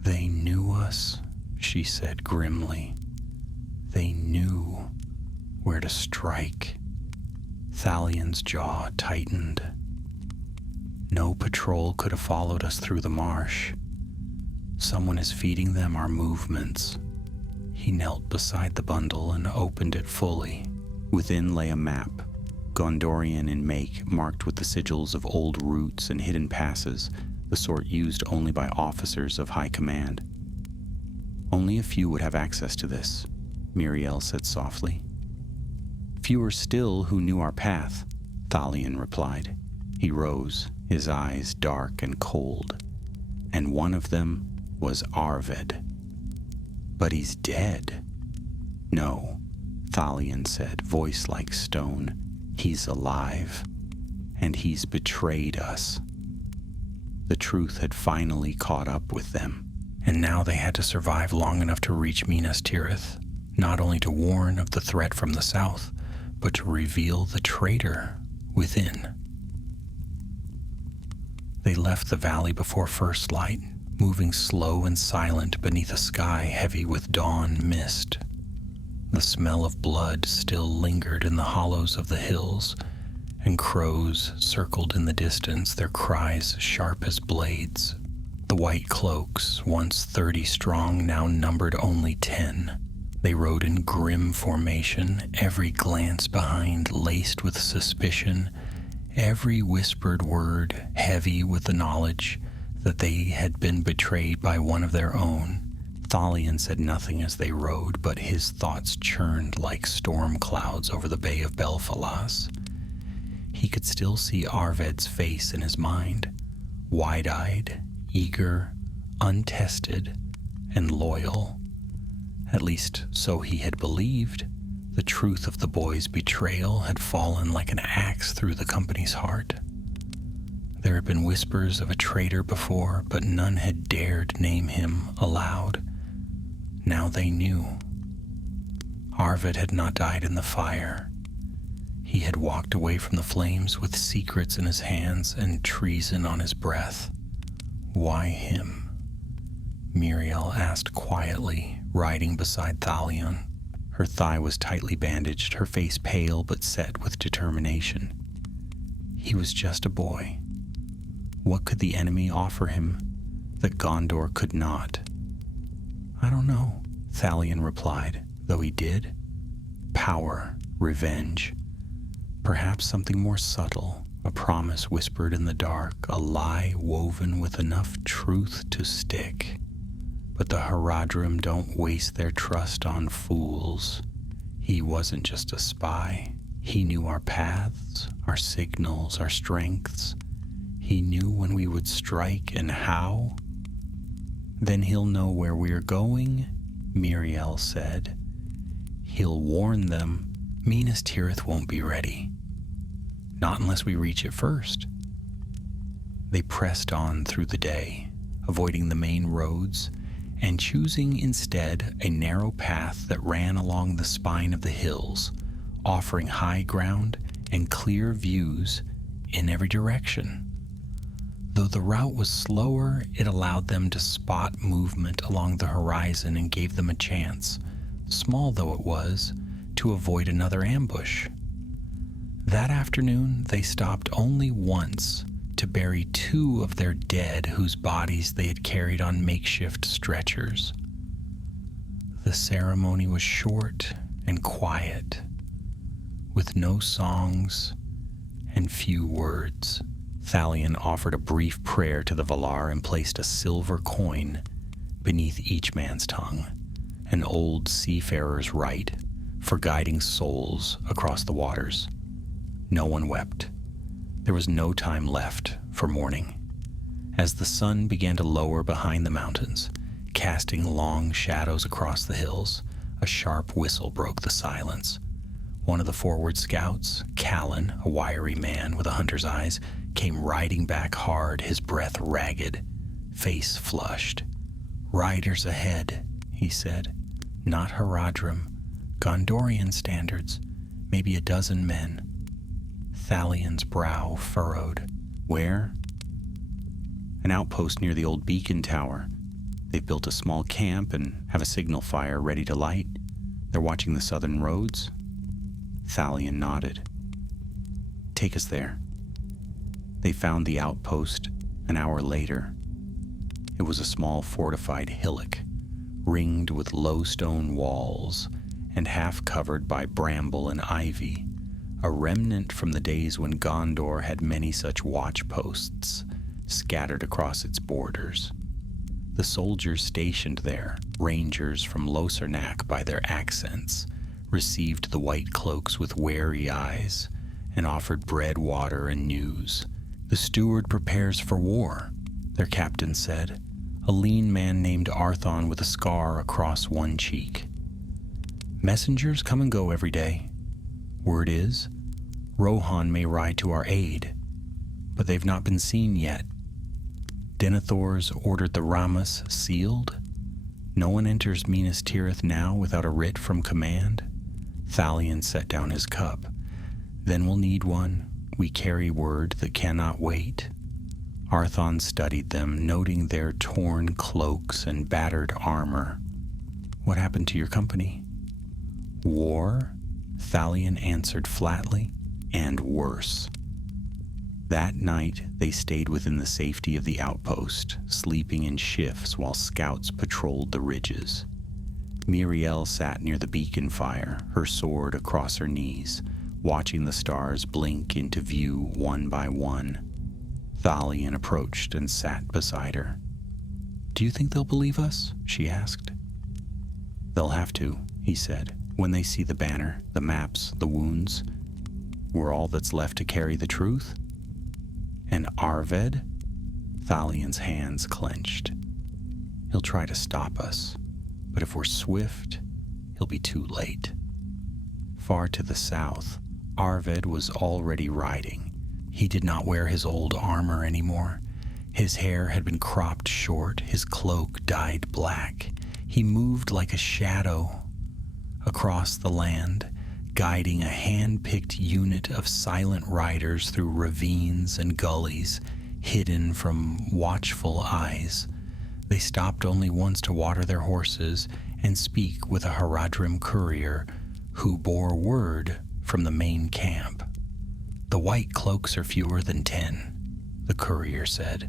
"They knew us," she said grimly. "They knew where to strike." Thalion's jaw tightened. No patrol could have followed us through the marsh. Someone is feeding them our movements. He knelt beside the bundle and opened it fully. Within lay a map, Gondorian in make, marked with the sigils of old routes and hidden passes, the sort used only by officers of high command. Only a few would have access to this, Muriel said softly. Fewer still who knew our path, Thalion replied. He rose, his eyes dark and cold. And one of them was Arved. But he's dead. No, Thalion said, voice like stone. He's alive. And he's betrayed us. The truth had finally caught up with them. And now they had to survive long enough to reach Minas Tirith, not only to warn of the threat from the south, but to reveal the traitor within. They left the valley before first light, moving slow and silent beneath a sky heavy with dawn mist. The smell of blood still lingered in the hollows of the hills, and crows circled in the distance, their cries sharp as blades. The white cloaks, once 30 strong, now numbered only 10. They rode in grim formation, every glance behind laced with suspicion, every whispered word heavy with the knowledge that they had been betrayed by one of their own. Thalion said nothing as they rode, but his thoughts churned like storm clouds over the Bay of Belfalas. He could still see Arved's face in his mind, wide-eyed, eager, untested, and loyal. At least so he had believed. The truth of the boy's betrayal had fallen like an axe through the company's heart. There had been whispers of a traitor before, but none had dared name him aloud. Now they knew. Arved had not died in the fire. He had walked away from the flames with secrets in his hands and treason on his breath. Why him? Muriel asked quietly, riding beside Thalion. Her thigh was tightly bandaged, her face pale but set with determination. He was just a boy. What could the enemy offer him that Gondor could not? I don't know, Thalion replied, though he did. Power, revenge, perhaps something more subtle, a promise whispered in the dark, a lie woven with enough truth to stick. But the Haradrim don't waste their trust on fools. He wasn't just a spy. He knew our paths, our signals, our strengths. He knew when we would strike and how. Then he'll know where we're going, Muriel said. He'll warn them. Minas Tirith won't be ready. Not unless we reach it first. They pressed on through the day, avoiding the main roads and choosing instead a narrow path that ran along the spine of the hills, offering high ground and clear views in every direction. Though the route was slower, it allowed them to spot movement along the horizon and gave them a chance, small though it was, to avoid another ambush. That afternoon, they stopped only once to bury 2 of their dead whose bodies they had carried on makeshift stretchers. The ceremony was short and quiet, with no songs and few words. Thalion offered a brief prayer to the Valar and placed a silver coin beneath each man's tongue, an old seafarer's rite for guiding souls across the waters. No one wept. There was no time left for mourning. As the sun began to lower behind the mountains, casting long shadows across the hills, a sharp whistle broke the silence. One of the forward scouts, Callan, a wiry man with a hunter's eyes, came riding back hard, his breath ragged, face flushed. "Riders ahead," he said. "Not Haradrim. Gondorian standards. Maybe a dozen men." Thalion's brow furrowed. "Where?" "An outpost near the old beacon tower. They've built a small camp and have a signal fire ready to light. They're watching the southern roads." Thalion nodded. "Take us there." They found the outpost an hour later. It was a small fortified hillock, ringed with low stone walls and half covered by bramble and ivy, a remnant from the days when Gondor had many such watch posts scattered across its borders. The soldiers stationed there, rangers from Losernack by their accents, received the white cloaks with wary eyes and offered bread, water, and news. The steward prepares for war, their captain said, a lean man named Arthon with a scar across one cheek. Messengers come and go every day. Word is, Rohan may ride to our aid, but they've not been seen yet. Denethor's ordered the Ramus sealed. No one enters Minas Tirith now without a writ from command. Thalion set down his cup. Then we'll need one. We carry word that cannot wait. Arthon studied them, noting their torn cloaks and battered armor. What happened to your company? War, Thalion answered flatly, and worse. That night, they stayed within the safety of the outpost, sleeping in shifts while scouts patrolled the ridges. Miriel sat near the beacon fire, her sword across her knees, watching the stars blink into view one by one. Thalion approached and sat beside her. "Do you think they'll believe us?" she asked. "They'll have to," he said, "when they see the banner, the maps, the wounds. We're all that's left to carry the truth." "And Arved?" Thalion's hands clenched. "He'll try to stop us, but if we're swift, he'll be too late." Far to the south, Arved was already riding. He did not wear his old armor anymore. His hair had been cropped short, his cloak dyed black. He moved like a shadow across the land, guiding a hand-picked unit of silent riders through ravines and gullies, hidden from watchful eyes. They stopped only once to water their horses and speak with a Haradrim courier who bore word from the main camp. "The white cloaks are fewer than 10, the courier said.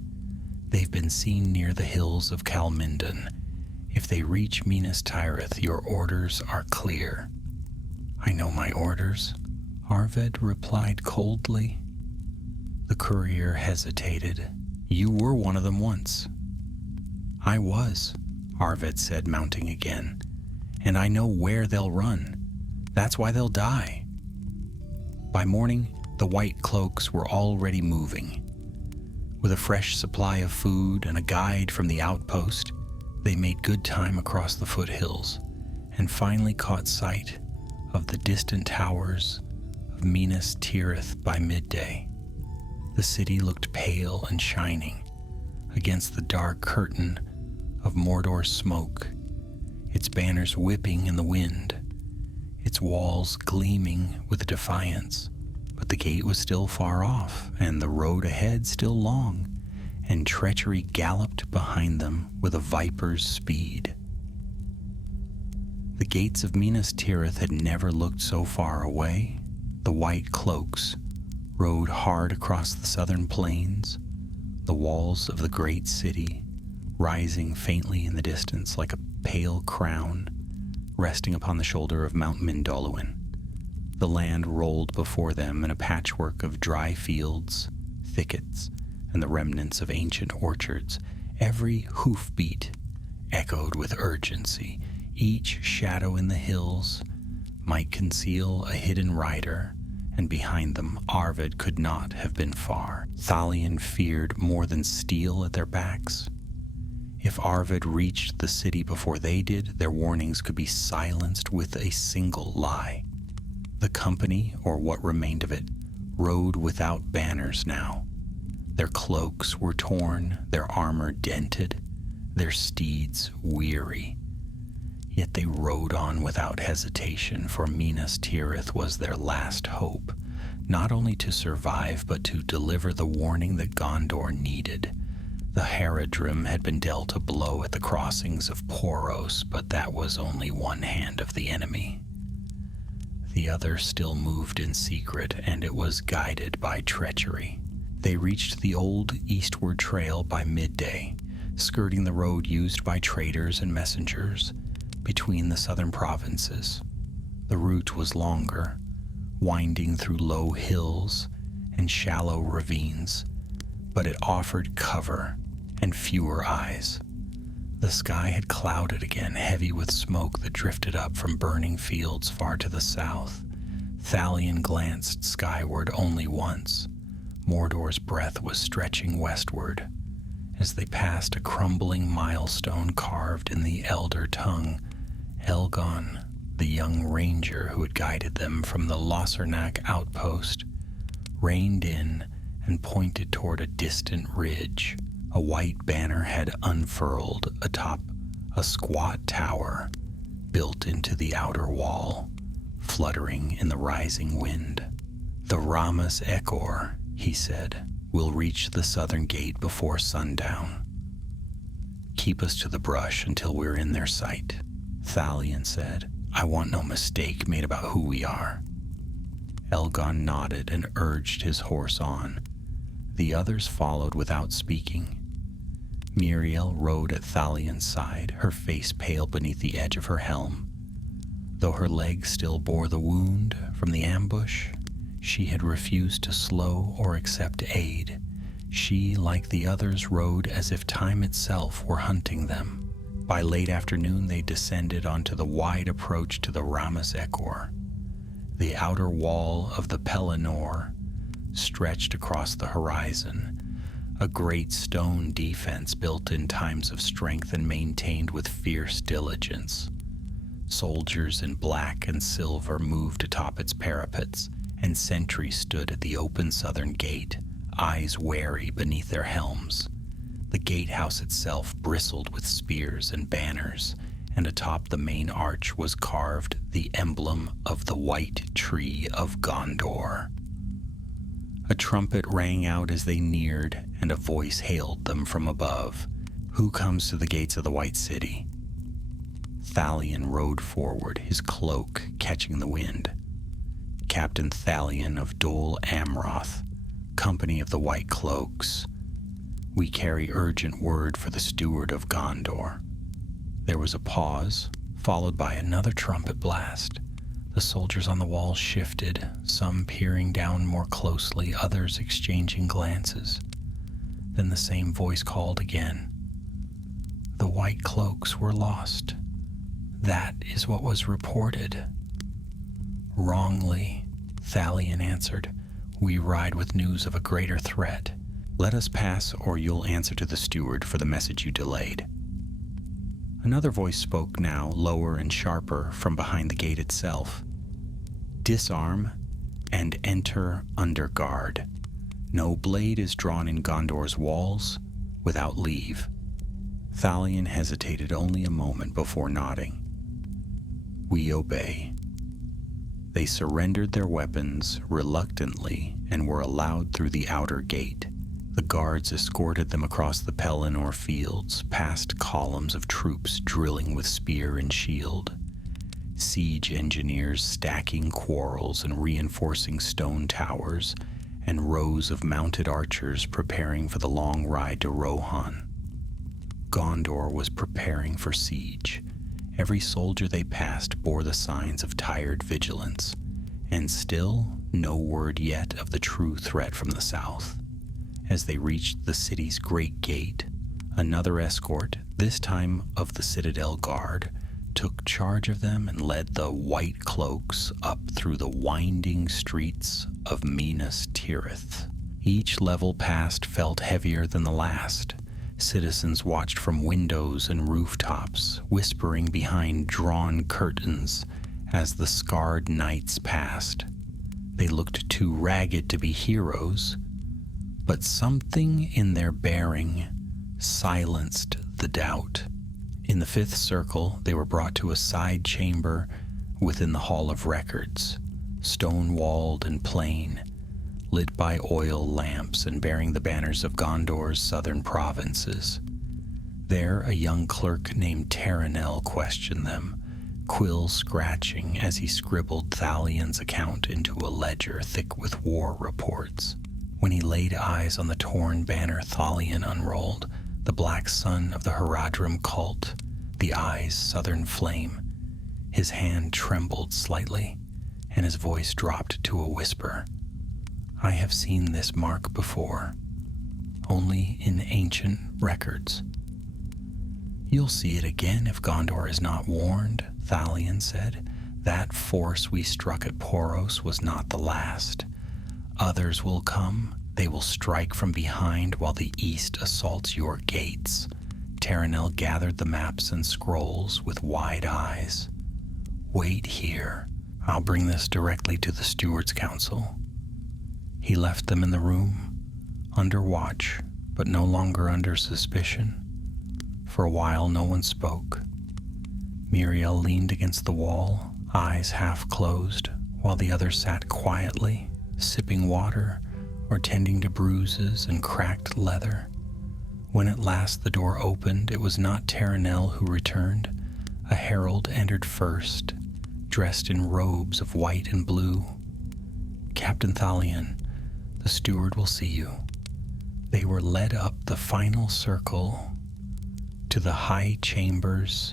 "They've been seen near the hills of Calmindon. If they reach Minas Tirith, your orders are clear." "I know my orders," Arved replied coldly. The courier hesitated. "You were one of them once." "I was," Arved said, mounting again. "And I know where they'll run. That's why they'll die." By morning, the white cloaks were already moving. With a fresh supply of food and a guide from the outpost, they made good time across the foothills and finally caught sight of the distant towers of Minas Tirith by midday. The city looked pale and shining against the dark curtain of Mordor smoke, its banners whipping in the wind, its walls gleaming with defiance. But the gate was still far off, and the road ahead still long, and treachery galloped behind them with a viper's speed. The gates of Minas Tirith had never looked so far away. The white cloaks rode hard across the southern plains, the walls of the great city rising faintly in the distance like a pale crown resting upon the shoulder of Mount Mindolluin. The land rolled before them in a patchwork of dry fields, thickets, and the remnants of ancient orchards. Every hoofbeat echoed with urgency. Each shadow in the hills might conceal a hidden rider, and behind them Arved could not have been far. Thalion feared more than steel at their backs. If Arved reached the city before they did, their warnings could be silenced with a single lie. The company, or what remained of it, rode without banners now. Their cloaks were torn, their armor dented, their steeds weary. Yet they rode on without hesitation, for Minas Tirith was their last hope, not only to survive, but to deliver the warning that Gondor needed. The Haradrim had been dealt a blow at the crossings of Poros, but that was only one hand of the enemy. The other still moved in secret, and it was guided by treachery. They reached the old eastward trail by midday, skirting the road used by traders and messengers between the southern provinces. The route was longer, winding through low hills and shallow ravines, but it offered cover and fewer eyes. The sky had clouded again, heavy with smoke that drifted up from burning fields far to the south. Thalion glanced skyward only once. Mordor's breath was stretching westward. As they passed a crumbling milestone carved in the Elder tongue, Elgon, the young ranger who had guided them from the Lossarnak outpost, reined in and pointed toward a distant ridge. A white banner had unfurled atop a squat tower built into the outer wall, fluttering in the rising wind. "The Ramas Ekor," he said, "will reach the southern gate before sundown. Keep us to the brush until we're in their sight." Thalion said, "I want no mistake made about who we are." Elgon nodded and urged his horse on. The others followed without speaking. Miriel rode at Thalion's side, her face pale beneath the edge of her helm. Though her leg still bore the wound from the ambush, she had refused to slow or accept aid. She, like the others, rode as if time itself were hunting them. By late afternoon, they descended onto the wide approach to the Ramas Ekor. The outer wall of the Pelennor stretched across the horizon, a great stone defense built in times of strength and maintained with fierce diligence. Soldiers in black and silver moved atop its parapets, and sentries stood at the open southern gate, eyes wary beneath their helms. The gatehouse itself bristled with spears and banners, and atop the main arch was carved the emblem of the White Tree of Gondor. A trumpet rang out as they neared, and a voice hailed them from above. "Who comes to the gates of the White City?" Thalion rode forward, his cloak catching the wind. "Captain Thalion of Dol Amroth, company of the White Cloaks. We carry urgent word for the steward of Gondor." There was a pause, followed by another trumpet blast. The soldiers on the wall shifted, some peering down more closely, others exchanging glances. Then the same voice called again. The White Cloaks were lost. That is what was reported. "Wrongly," Thalion answered. "We ride with news of a greater threat. Let us pass, or you'll answer to the steward for the message you delayed." Another voice spoke now, lower and sharper, from behind the gate itself. "Disarm and enter under guard. No blade is drawn in Gondor's walls without leave." Thalion hesitated only a moment before nodding. "We obey." They surrendered their weapons reluctantly and were allowed through the outer gate. The guards escorted them across the Pelennor fields, past columns of troops drilling with spear and shield, siege engineers stacking quarrels and reinforcing stone towers, and rows of mounted archers preparing for the long ride to Rohan. Gondor was preparing for siege. Every soldier they passed bore the signs of tired vigilance, and still no word yet of the true threat from the south. As they reached the city's great gate, another escort, this time of the Citadel Guard, took charge of them and led the White Cloaks up through the winding streets of Minas Tirith. Each level passed felt heavier than the last. Citizens watched from windows and rooftops, whispering behind drawn curtains as the scarred knights passed. They looked too ragged to be heroes, but something in their bearing silenced the doubt. In the fifth circle, they were brought to a side chamber within the Hall of Records, stone-walled and plain, lit by oil lamps and bearing the banners of Gondor's southern provinces. There, a young clerk named Taranel questioned them, quill scratching as he scribbled Thalion's account into a ledger thick with war reports. When he laid eyes on the torn banner Thalion unrolled, the black sun of the Haradrim cult, the eyes southern flame, his hand trembled slightly, and his voice dropped to a whisper. "I have seen this mark before, only in ancient records." You'll see it again if Gondor is not warned, Thalion said. That force we struck at Poros was not the last. Others will come. They will strike from behind while the east assaults your gates. Taranel gathered the maps and scrolls with wide eyes. Wait here. I'll bring this directly to the Steward's Council. He left them in the room, under watch, but no longer under suspicion. For a while no one spoke. Muriel leaned against the wall, eyes half closed, while the others sat quietly, sipping water or tending to bruises and cracked leather. When at last the door opened, it was not Taranel who returned. A herald entered first, dressed in robes of white and blue. Captain Thalion, the steward will see you. They were led up the final circle to the high chambers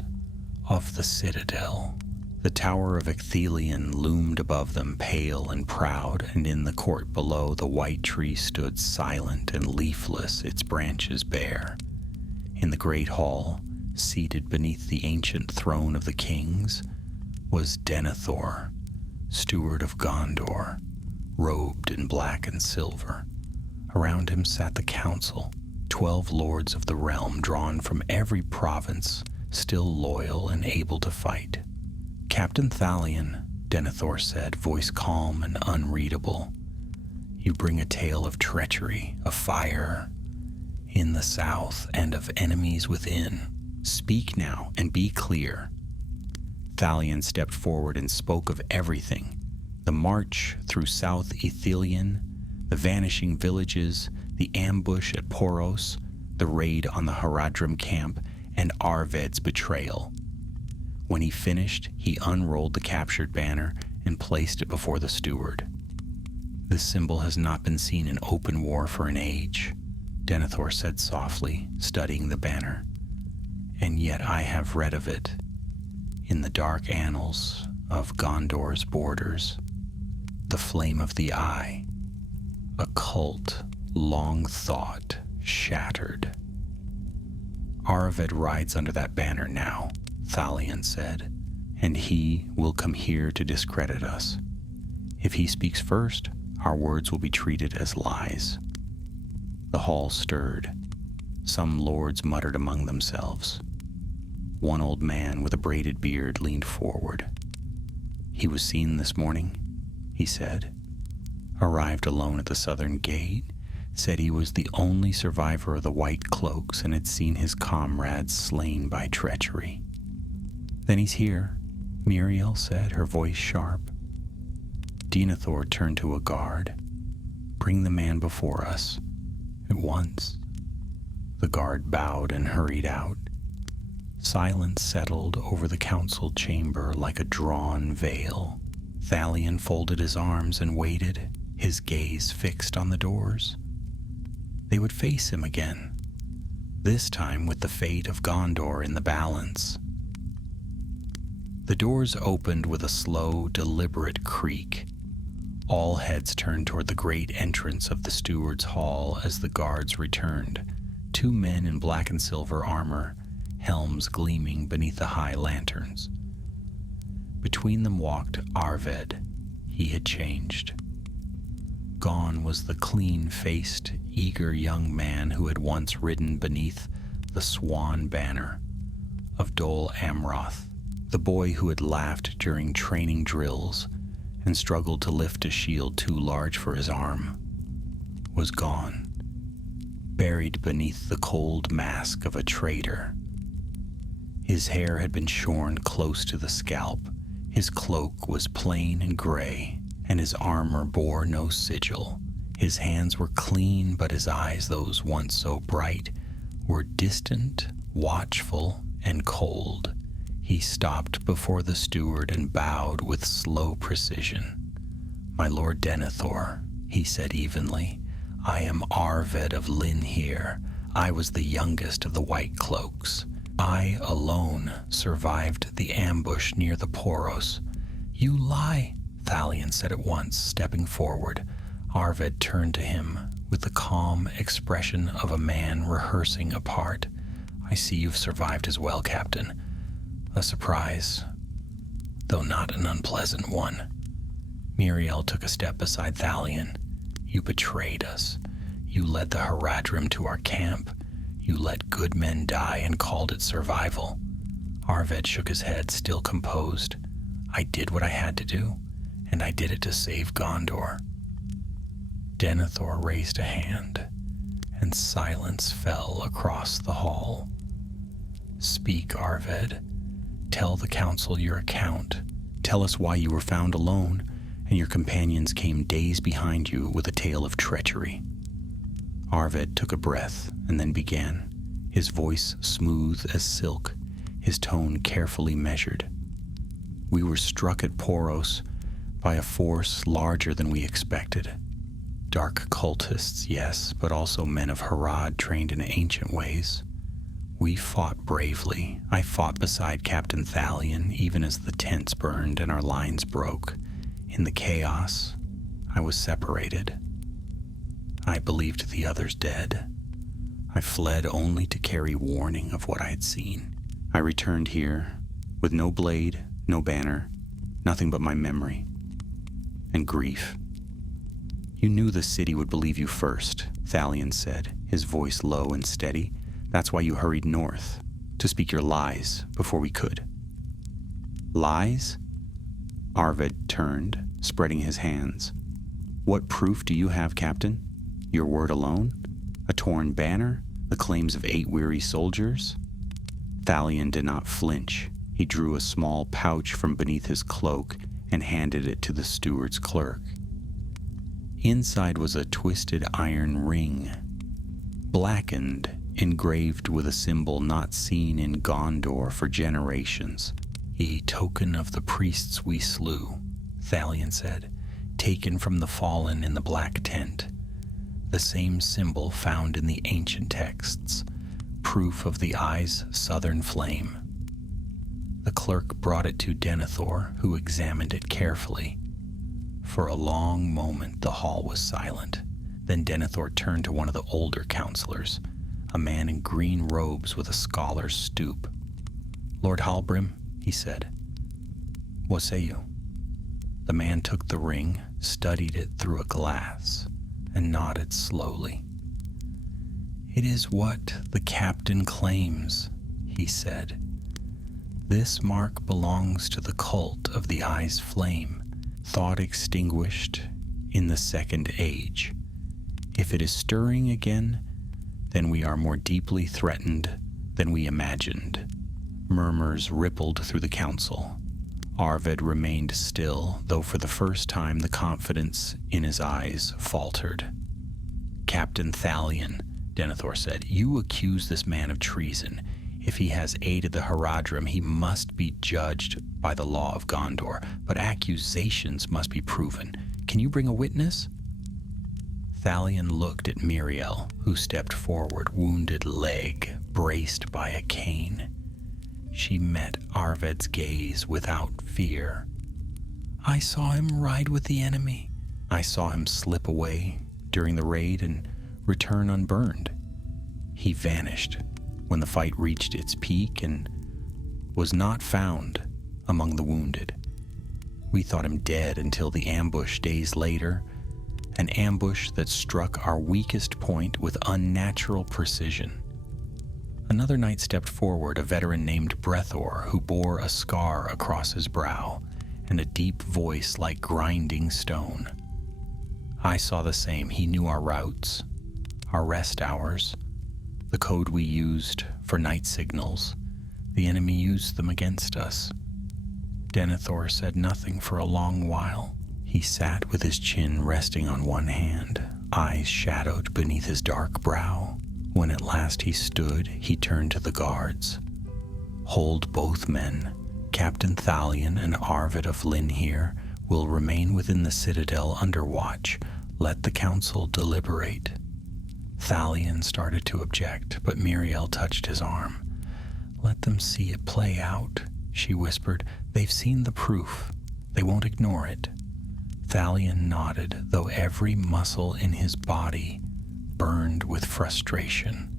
of the citadel. The tower of Ithilien loomed above them, pale and proud, and in the court below the white tree stood silent and leafless, its branches bare. In the great hall, seated beneath the ancient throne of the kings, was Denethor, steward of Gondor, robed in black and silver. Around him sat the council, 12 lords of the realm drawn from every province, still loyal and able to fight. Captain Thalion, Denethor said, voice calm and unreadable, you bring a tale of treachery, of fire in the south, and of enemies within. Speak now and be clear. Thalion stepped forward and spoke of everything: the march through South Ithilien, the vanishing villages, the ambush at Poros, the raid on the Haradrim camp, and Arved's betrayal. When he finished, he unrolled the captured banner and placed it before the steward. This symbol has not been seen in open war for an age, Denethor said softly, studying the banner. And yet I have read of it in the dark annals of Gondor's borders. The flame of the eye, a cult long thought shattered. Arved rides under that banner now, Thalion said, and he will come here to discredit us. If he speaks first, our words will be treated as lies. The hall stirred. Some lords muttered among themselves. One old man with a braided beard leaned forward. He was seen this morning, he said. Arrived alone at the southern gate, said he was the only survivor of the White Cloaks and had seen his comrades slain by treachery. Then he's here, Muriel said, her voice sharp. Denethor turned to a guard. Bring the man before us, at once. The guard bowed and hurried out. Silence settled over the council chamber like a drawn veil. Thalion folded his arms and waited, his gaze fixed on the doors. They would face him again, this time with the fate of Gondor in the balance. The doors opened with a slow, deliberate creak. All heads turned toward the great entrance of the steward's hall as the guards returned, 2 men in black and silver armor, helms gleaming beneath the high lanterns. Between them walked Arved. He had changed. Gone was the clean-faced, eager young man who had once ridden beneath the swan banner of Dol Amroth, the boy who had laughed during training drills and struggled to lift a shield too large for his arm, was gone, buried beneath the cold mask of a traitor. His hair had been shorn close to the scalp, his cloak was plain and gray, and his armor bore no sigil. His hands were clean, but his eyes, those once so bright, were distant, watchful, and cold. He stopped before the steward and bowed with slow precision. My lord Denethor, he said evenly, I am Arved of Linhir. I was the youngest of the White Cloaks. I alone survived the ambush near the Poros. You lie, Thalion said at once, stepping forward. Arved turned to him with the calm expression of a man rehearsing a part. I see you've survived as well, Captain. A surprise, though not an unpleasant one. Miriel took a step beside Thalion. You betrayed us. You led the Haradrim to our camp. You let good men die and called it survival. Arvid shook his head, still composed. I did what I had to do, and I did it to save Gondor. Denethor raised a hand, and silence fell across the hall. Speak, Arvid. Tell the council your account. Tell us why you were found alone, and your companions came days behind you with a tale of treachery. Arvid took a breath and then began, his voice smooth as silk, his tone carefully measured. We were struck at Poros by a force larger than we expected. Dark cultists, yes, but also men of Harad trained in ancient ways. We fought bravely. I fought beside Captain Thalion, even as the tents burned and our lines broke. In the chaos, I was separated. I believed the others dead. I fled only to carry warning of what I had seen. I returned here with no blade, no banner, nothing but my memory and grief. You knew the city would believe you first, Thalion said, his voice low and steady. That's why you hurried north, to speak your lies before we could. Lies? Arvid turned, spreading his hands. What proof do you have, Captain? Your word alone? A torn banner? The claims of 8 weary soldiers? Thalion did not flinch. He drew a small pouch from beneath his cloak and handed it to the steward's clerk. Inside was a twisted iron ring, blackened, engraved with a symbol not seen in Gondor for generations. A token of the priests we slew, Thalion said, taken from the fallen in the black tent. The same symbol found in the ancient texts, proof of the eye's southern flame. The clerk brought it to Denethor, who examined it carefully. For a long moment the hall was silent. Then Denethor turned to one of the older counselors, a man in green robes with a scholar's stoop. Lord Halbrim, he said, what say you? The man took the ring, studied it through a glass, and nodded slowly. It is what the captain claims, he said. This mark belongs to the cult of the eye's flame, thought extinguished in the Second Age. If it is stirring again, then we are more deeply threatened than we imagined. Murmurs rippled through the council. Arvid remained still, though for the first time the confidence in his eyes faltered. Captain Thalion, Denethor said, you accuse this man of treason. If he has aided the Haradrim, he must be judged by the law of Gondor, but accusations must be proven. Can you bring a witness? Thalion looked at Miriel, who stepped forward, wounded leg braced by a cane. She met Arvid's gaze without fear. I saw him ride with the enemy. I saw him slip away during the raid and return unburned. He vanished when the fight reached its peak and was not found among the wounded. We thought him dead until the ambush days later, an ambush that struck our weakest point with unnatural precision. Another knight stepped forward, a veteran named Brethor, who bore a scar across his brow and a deep voice like grinding stone. I saw the same. He knew our routes, our rest hours, the code we used for night signals. The enemy used them against us. Denethor said nothing for a long while. He sat with his chin resting on one hand, eyes shadowed beneath his dark brow. When at last he stood, he turned to the guards. Hold both men. Captain Thalion and Arvid of Linhir will remain within the citadel under watch. Let the council deliberate. Thalion started to object, but Miriel touched his arm. Let them see it play out, she whispered. They've seen the proof. They won't ignore it. Thalion nodded, though every muscle in his body burned with frustration.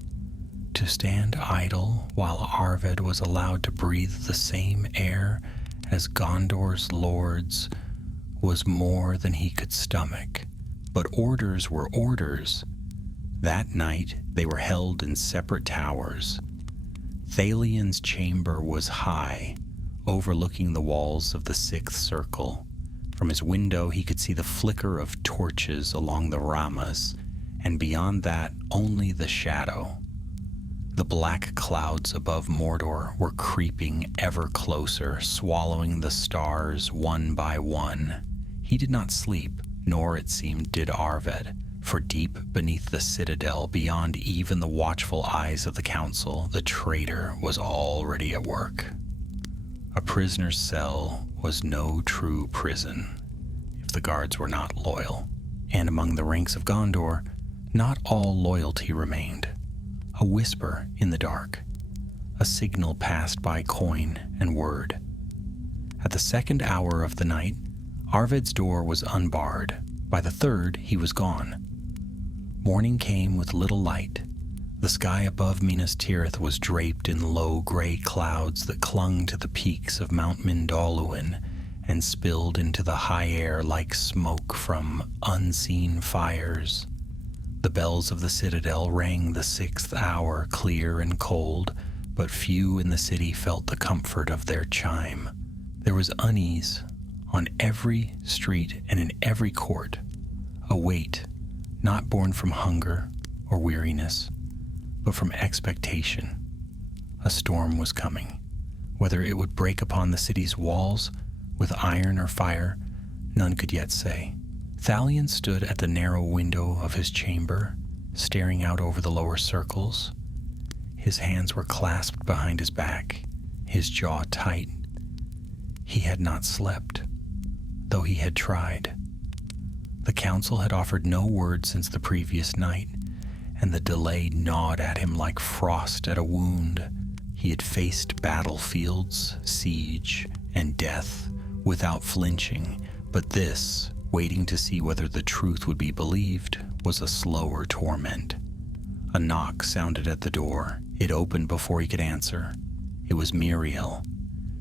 To stand idle while Arvid was allowed to breathe the same air as Gondor's lords was more than he could stomach. But orders were orders. That night they were held in separate towers. Thalion's chamber was high, overlooking the walls of the sixth circle. From his window he could see the flicker of torches along the ramas, and beyond that only the shadow. The black clouds above Mordor were creeping ever closer, swallowing the stars one by one. He did not sleep, nor it seemed did Arvid, for deep beneath the citadel, beyond even the watchful eyes of the council, the traitor was already at work. A prisoner's cell was no true prison if the guards were not loyal, and among the ranks of Gondor, not all loyalty remained. A whisper in the dark, a signal passed by coin and word. At the second hour of the night, Arvid's door was unbarred. By the third, he was gone. Morning came with little light. The sky above Minas Tirith was draped in low gray clouds that clung to the peaks of Mount Mindalluin and spilled into the high air like smoke from unseen fires. The bells of the citadel rang the 6th hour, clear and cold, but few in the city felt the comfort of their chime. There was unease on every street and in every court, a weight not born from hunger or weariness, but from expectation. A storm was coming. Whether it would break upon the city's walls with iron or fire, none could yet say. Thalion stood at the narrow window of his chamber, staring out over the lower circles. His hands were clasped behind his back, his jaw tight. He had not slept, though he had tried. The council had offered no word since the previous night, and the delay gnawed at him like frost at a wound. He had faced battlefields, siege, and death without flinching, but this, waiting to see whether the truth would be believed, was a slower torment. A knock sounded at the door. It opened before he could answer. It was Miriel.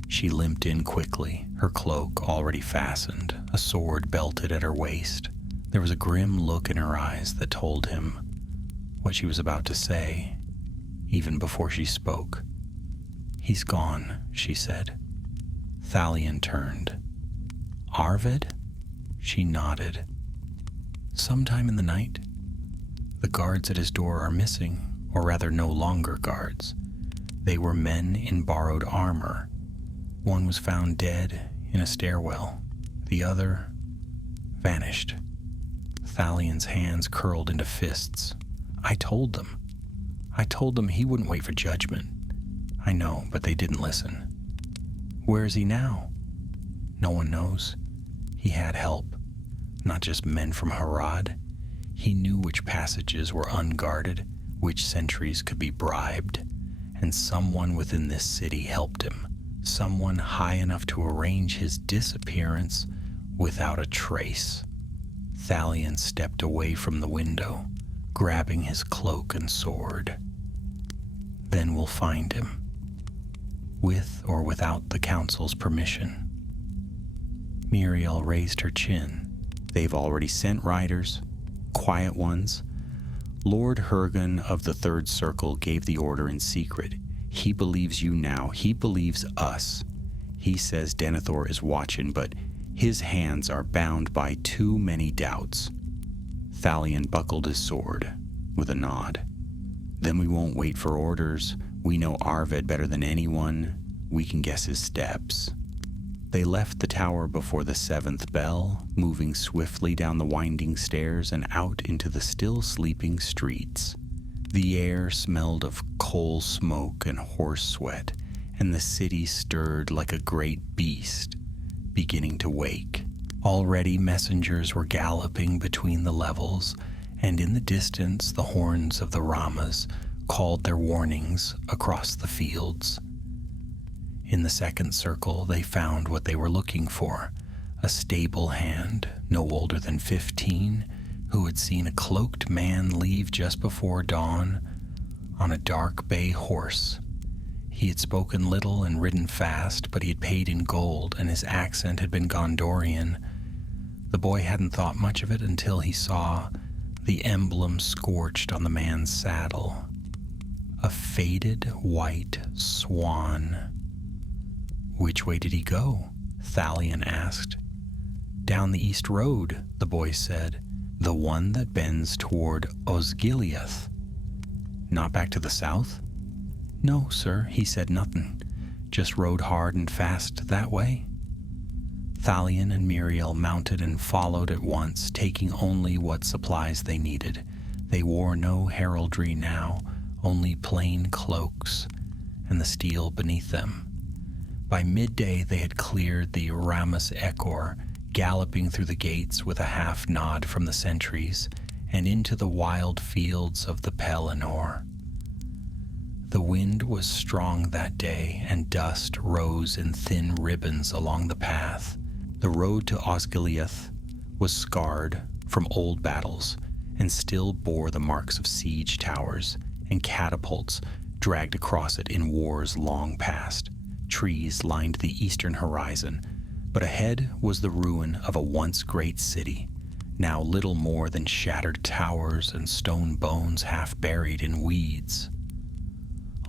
She limped in quickly, her cloak already fastened, a sword belted at her waist. There was a grim look in her eyes that told him what she was about to say, even before she spoke. "He's gone," she said. Thalion turned. "Arvid?" She nodded. "Sometime in the night. The guards at his door are missing, or rather no longer guards. They were men in borrowed armor. One was found dead in a stairwell. The other vanished." Thalion's hands curled into fists. I told them he wouldn't wait for judgment. I know, but they didn't listen. Where is he now? No one knows. He had help, not just men from Harad. He knew which passages were unguarded, which sentries could be bribed, and someone within this city helped him. Someone high enough to arrange his disappearance without a trace. Thalion stepped away from the window, grabbing his cloak and sword. Then we'll find him, with or without the council's permission. Miriel raised her chin. They've already sent riders, quiet ones. Lord Hergen of the Third Circle gave the order in secret. He believes you now. He believes us. He says Denethor is watching, but his hands are bound by too many doubts. Thalion buckled his sword with a nod. Then we won't wait for orders. We know Arvid better than anyone. We can guess his steps. They left the tower before the 7th bell, moving swiftly down the winding stairs and out into the still sleeping streets. The air smelled of coal smoke and horse sweat, and the city stirred like a great beast, beginning to wake. Already messengers were galloping between the levels, and in the distance the horns of the ramas called their warnings across the fields. In the second circle they found what they were looking for, a stable hand, no older than 15, who had seen a cloaked man leave just before dawn, on a dark bay horse. He had spoken little and ridden fast, but he had paid in gold, and his accent had been Gondorian. The boy hadn't thought much of it until he saw the emblem scorched on the man's saddle. A faded white swan. "Which way did he go?" Thalion asked. "Down the east road," the boy said. "The one that bends toward Osgiliath." "Not back to the south?" "No, sir, he said nothing. Just rode hard and fast that way." Thalion and Muriel mounted and followed at once, taking only what supplies they needed. They wore no heraldry now, only plain cloaks, and the steel beneath them. By midday they had cleared the Ramus Echor, galloping through the gates with a half nod from the sentries, and into the wild fields of the Pelennor. The wind was strong that day, and dust rose in thin ribbons along the path. The road to Osgiliath was scarred from old battles, and still bore the marks of siege towers and catapults dragged across it in wars long past. Trees lined the eastern horizon, but ahead was the ruin of a once great city, now little more than shattered towers and stone bones half buried in weeds.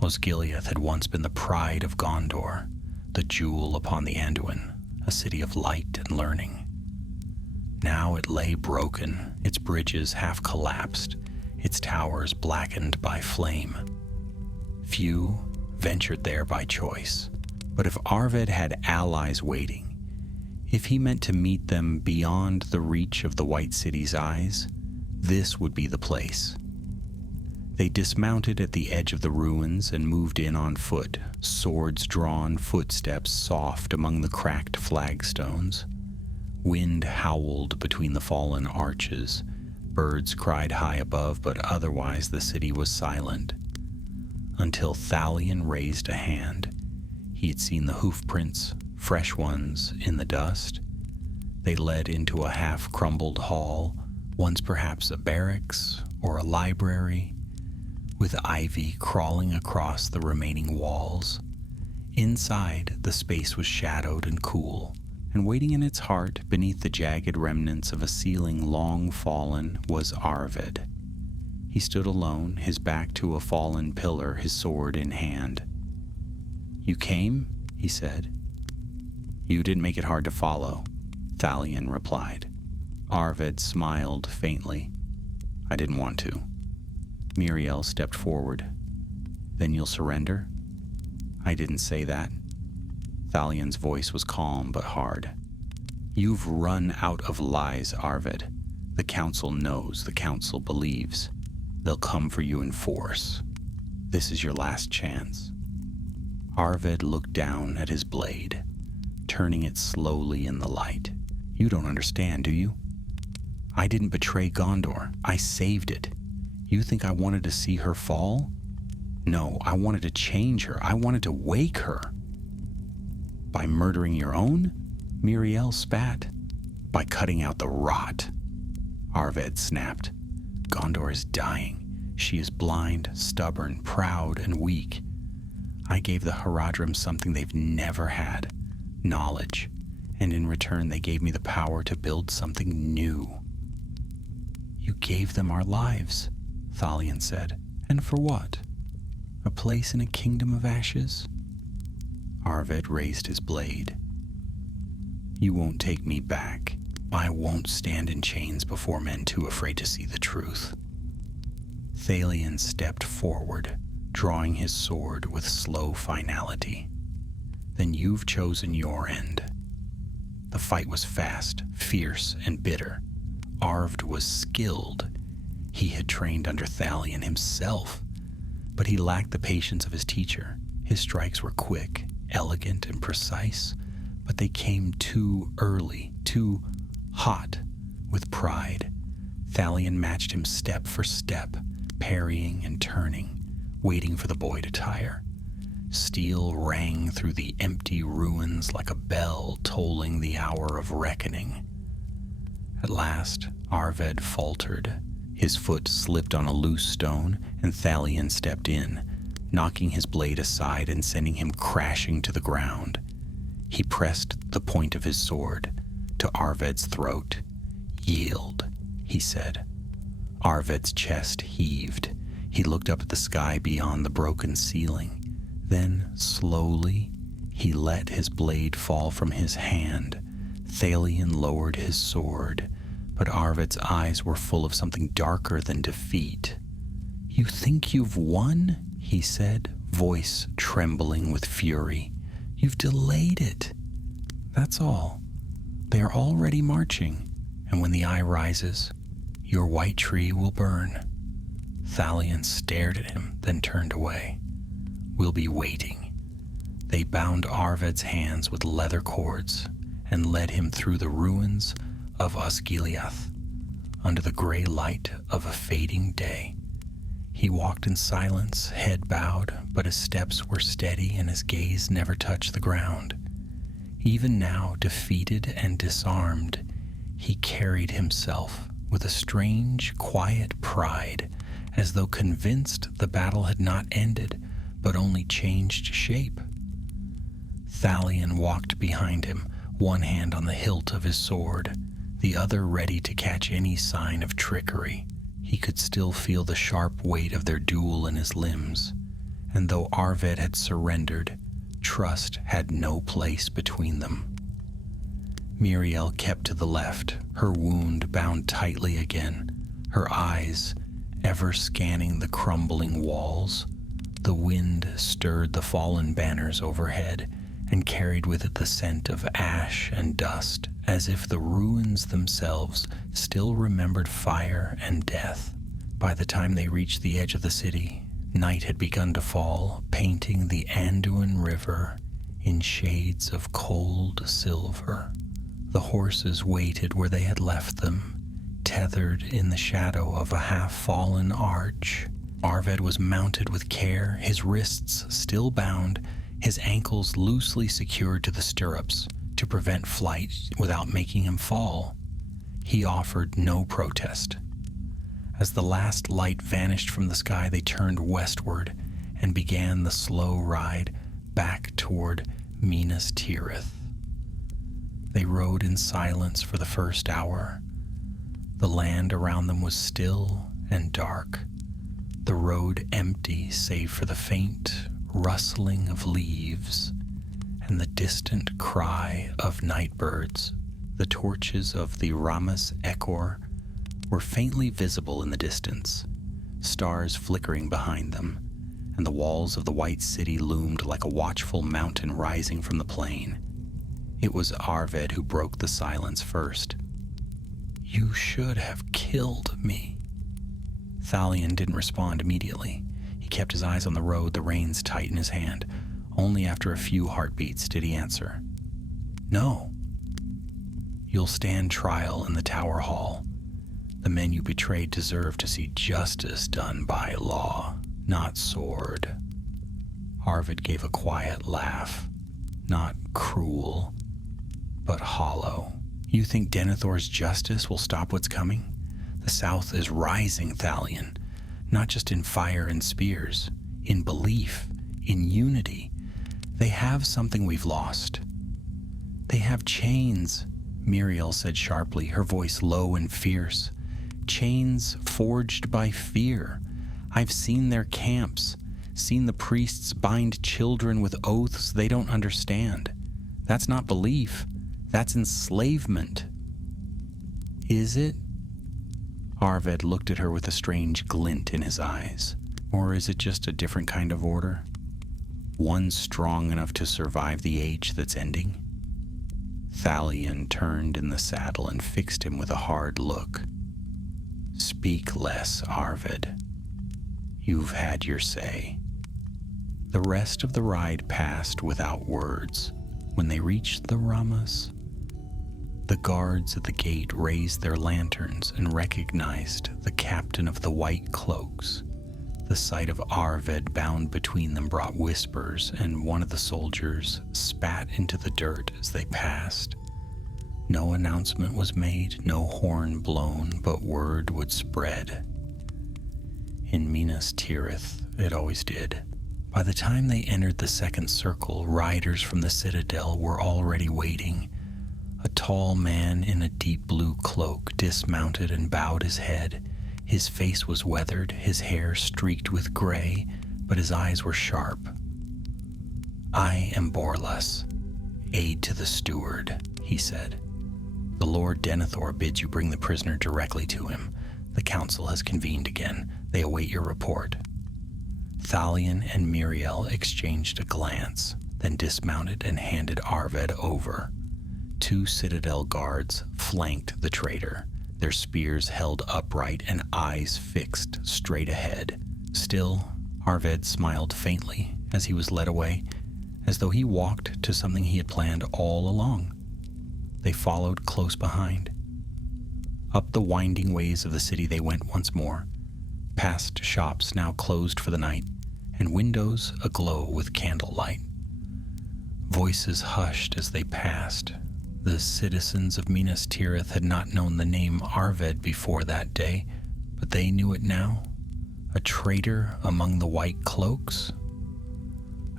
Osgiliath had once been the pride of Gondor, the jewel upon the Anduin, a city of light and learning. Now it lay broken, its bridges half collapsed, its towers blackened by flame. Few ventured there by choice, but if Arvid had allies waiting, if he meant to meet them beyond the reach of the White City's eyes, this would be the place. They dismounted at the edge of the ruins and moved in on foot, swords drawn, footsteps soft among the cracked flagstones. Wind howled between the fallen arches. Birds cried high above, but otherwise the city was silent. Until Thalion raised a hand. He had seen the hoofprints, fresh ones, in the dust. They led into a half-crumbled hall, once perhaps a barracks or a library, with ivy crawling across the remaining walls. Inside, the space was shadowed and cool, and waiting in its heart, beneath the jagged remnants of a ceiling long fallen, was Arvid. He stood alone, his back to a fallen pillar, his sword in hand. "You came?" he said. "You didn't make it hard to follow," Thalion replied. Arvid smiled faintly. "I didn't want to." Muriel stepped forward. "Then you'll surrender?" "I didn't say that." Thalion's voice was calm but hard. "You've run out of lies, Arvid. The council knows, the council believes. They'll come for you in force. This is your last chance." Arvid looked down at his blade, turning it slowly in the light. "You don't understand, do you? I didn't betray Gondor. I saved it. You think I wanted to see her fall? No, I wanted to change her. I wanted to wake her." "By murdering your own?" Muriel spat. "By cutting out the rot," Arvid snapped. "Gondor is dying. She is blind, stubborn, proud, and weak. I gave the Haradrim something they've never had, knowledge, and in return they gave me the power to build something new." "You gave them our lives," Thalion said. "And for what? A place in a kingdom of ashes?" Arvid raised his blade. "You won't take me back. I won't stand in chains before men too afraid to see the truth." Thalion stepped forward, drawing his sword with slow finality. "Then you've chosen your end." The fight was fast, fierce, and bitter. Arvid was skilled. He had trained under Thalion himself, but he lacked the patience of his teacher. His strikes were quick, elegant, and precise, but they came too early, too hot with pride. Thalion matched him step for step, parrying and turning, waiting for the boy to tire. Steel rang through the empty ruins like a bell tolling the hour of reckoning. At last, Arvid faltered. His foot slipped on a loose stone, and Thalion stepped in, knocking his blade aside and sending him crashing to the ground. He pressed the point of his sword to Arved's throat. "Yield," he said. Arved's chest heaved. He looked up at the sky beyond the broken ceiling. Then, slowly, he let his blade fall from his hand. Thalion lowered his sword, but Arved's eyes were full of something darker than defeat. "You think you've won?" he said, voice trembling with fury. "You've delayed it. That's all. They are already marching, and when the eye rises, your white tree will burn." Thalion stared at him, then turned away. "We'll be waiting." They bound Arved's hands with leather cords and led him through the ruins of Osgiliath under the gray light of a fading day. He walked in silence, head bowed, but his steps were steady and his gaze never touched the ground. Even now, defeated and disarmed, he carried himself with a strange, quiet pride, as though convinced the battle had not ended, but only changed shape. Thalion walked behind him, one hand on the hilt of his sword, the other ready to catch any sign of trickery. He could still feel the sharp weight of their duel in his limbs, and though Arved had surrendered, trust had no place between them. Miriel kept to the left, her wound bound tightly again, her eyes ever scanning the crumbling walls. The wind stirred the fallen banners overhead and carried with it the scent of ash and dust, as if the ruins themselves still remembered fire and death. By the time they reached the edge of the city, night had begun to fall, painting the Anduin River in shades of cold silver. The horses waited where they had left them, tethered in the shadow of a half-fallen arch. Arved was mounted with care, his wrists still bound, his ankles loosely secured to the stirrups to prevent flight without making him fall. He offered no protest. As the last light vanished from the sky, they turned westward and began the slow ride back toward Minas Tirith. They rode in silence for the first hour. The land around them was still and dark, the road empty save for the faint rustling of leaves and the distant cry of night birds. The torches of the Ramas Ekor were faintly visible in the distance, stars flickering behind them, and the walls of the white city loomed like a watchful mountain rising from the plain. It was Arved who broke the silence first. "You should have killed me." Thalion didn't respond immediately. He kept his eyes on the road, the reins tight in his hand. Only after a few heartbeats did he answer. "No. You'll stand trial in the Tower Hall. The men you betrayed deserve to see justice done by law, not sword." Arvid gave a quiet laugh, not cruel, but hollow. "You think Denethor's justice will stop what's coming? The South is rising, Thalion, not just in fire and spears, in belief, in unity. They have something we've lost. They have chains," Miriel said sharply, her voice low and fierce. "Chains forged by fear. I've seen their camps, seen the priests bind children with oaths they don't understand. That's not belief. That's enslavement." "Is it?" Arved looked at her with a strange glint in his eyes. "Or is it just a different kind of order? One strong enough to survive the age that's ending?" Thalion turned in the saddle and fixed him with a hard look. "Speak less, Arved. You've had your say." The rest of the ride passed without words. When they reached the Ramas, the guards at the gate raised their lanterns and recognized the captain of the White Cloaks. The sight of Arved bound between them brought whispers, and one of the soldiers spat into the dirt as they passed. No announcement was made, no horn blown, but word would spread. In Minas Tirith, it always did. By the time they entered the second circle, riders from the citadel were already waiting. A tall man in a deep blue cloak dismounted and bowed his head. His face was weathered, his hair streaked with gray, but his eyes were sharp. "I am Borlas, aide to the steward," he said. "The Lord Denethor bids you bring the prisoner directly to him. The council has convened again. They await your report." Thalion and Miriel exchanged a glance, then dismounted and handed Arved over. 2 citadel guards flanked the traitor, their spears held upright and eyes fixed straight ahead. Still, Arved smiled faintly as he was led away, as though he walked to something he had planned all along. They followed close behind. Up the winding ways of the city they went once more, past shops now closed for the night, and windows aglow with candlelight. Voices hushed as they passed. The citizens of Minas Tirith had not known the name Arved before that day, but they knew it now. A traitor among the white cloaks?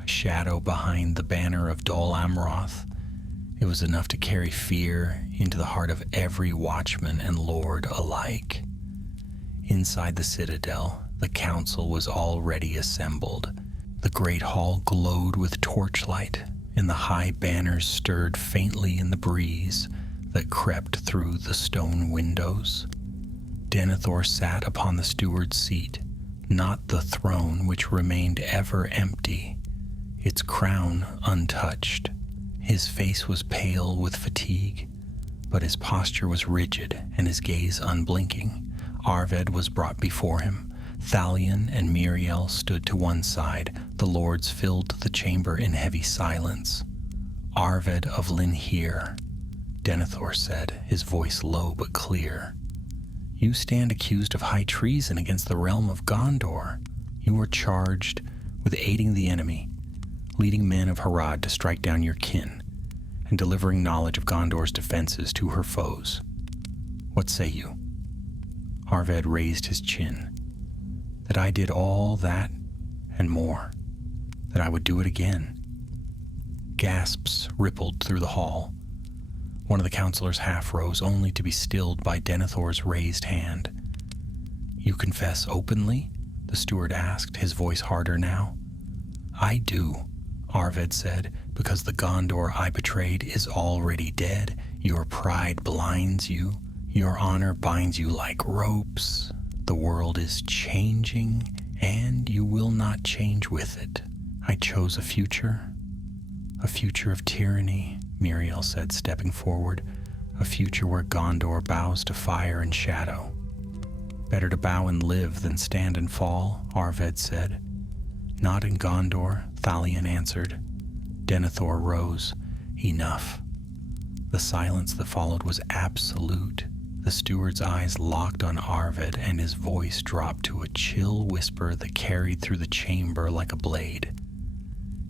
A shadow behind the banner of Dol Amroth. It was enough to carry fear into the heart of every watchman and lord alike. Inside the citadel, the council was already assembled. The great hall glowed with torchlight, and the high banners stirred faintly in the breeze that crept through the stone windows. Denethor sat upon the steward's seat, not the throne which remained ever empty, its crown untouched. His face was pale with fatigue, but his posture was rigid and his gaze unblinking. Arved was brought before him. Thalion and Miriel stood to one side. The lords filled the chamber in heavy silence. "Arved of Linhir," Denethor said, his voice low but clear. "You stand accused of high treason against the realm of Gondor. You were charged with aiding the enemy, leading men of Harad to strike down your kin, and delivering knowledge of Gondor's defenses to her foes. What say you?" Arved raised his chin. "That I did all that and more. That I would do it again." Gasps rippled through the hall. One of the counselors half rose, only to be stilled by Denethor's raised hand. "You confess openly?" the steward asked, his voice harder now. "I do," Arved said, "because the Gondor I betrayed is already dead. Your pride blinds you. Your honor binds you like ropes. The world is changing, and you will not change with it. I chose a future of tyranny," Miriel said, stepping forward, "a future where Gondor bows to fire and shadow." "Better to bow and live than stand and fall," Arved said. "Not in Gondor," Thalion answered. Denethor rose. "Enough." The silence that followed was absolute. The steward's eyes locked on Arved, and his voice dropped to a chill whisper that carried through the chamber like a blade.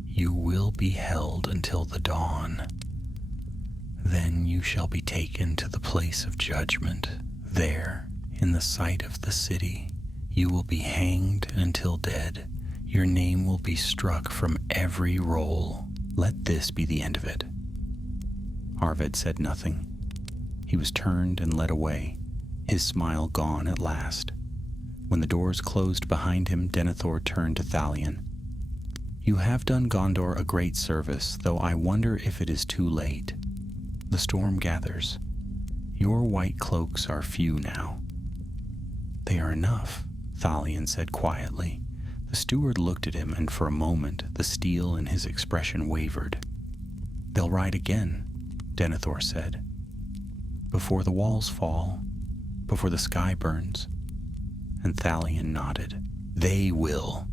"You will be held until the dawn. Then you shall be taken to the place of judgment. There, in the sight of the city, you will be hanged until dead. Your name will be struck from every roll. Let this be the end of it." Arved said nothing. He was turned and led away, his smile gone at last. When the doors closed behind him, Denethor turned to Thalion. "You have done Gondor a great service, though I wonder if it is too late. The storm gathers. Your white cloaks are few now." "They are enough," Thalion said quietly. The steward looked at him, and for a moment the steel in his expression wavered. "They'll ride again," Denethor said. "Before the walls fall, before the sky burns." And Thalion nodded. "They will."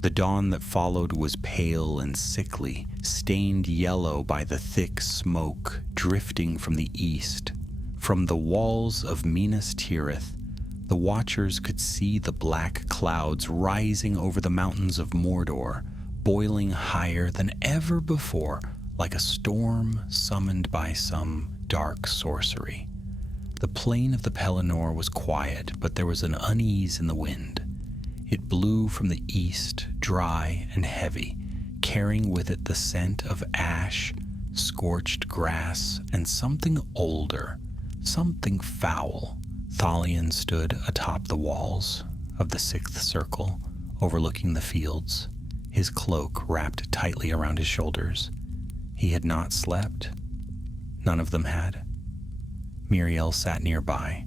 The dawn that followed was pale and sickly, stained yellow by the thick smoke drifting from the east. From the walls of Minas Tirith, the watchers could see the black clouds rising over the mountains of Mordor, boiling higher than ever before, like a storm summoned by some dark sorcery. The plain of the Pelennor was quiet, but there was an unease in the wind. It blew from the east, dry and heavy, carrying with it the scent of ash, scorched grass, and something older, something foul. Thalion stood atop the walls of the sixth circle, overlooking the fields, his cloak wrapped tightly around his shoulders. He had not slept. None of them had. Muriel sat nearby,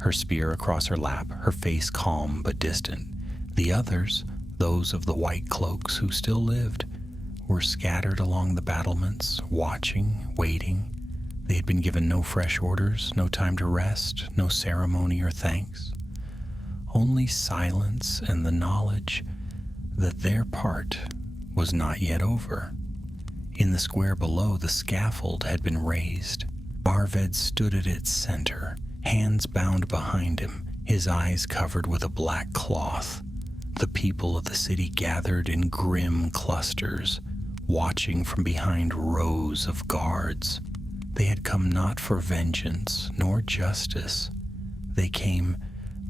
her spear across her lap, her face calm but distant. The others, those of the white cloaks who still lived, were scattered along the battlements, watching, waiting. They had been given no fresh orders, no time to rest, no ceremony or thanks. Only silence and the knowledge that their part was not yet over. In the square below, the scaffold had been raised. Arved stood at its center, hands bound behind him, his eyes covered with a black cloth. The people of the city gathered in grim clusters, watching from behind rows of guards. They had come not for vengeance nor justice. They came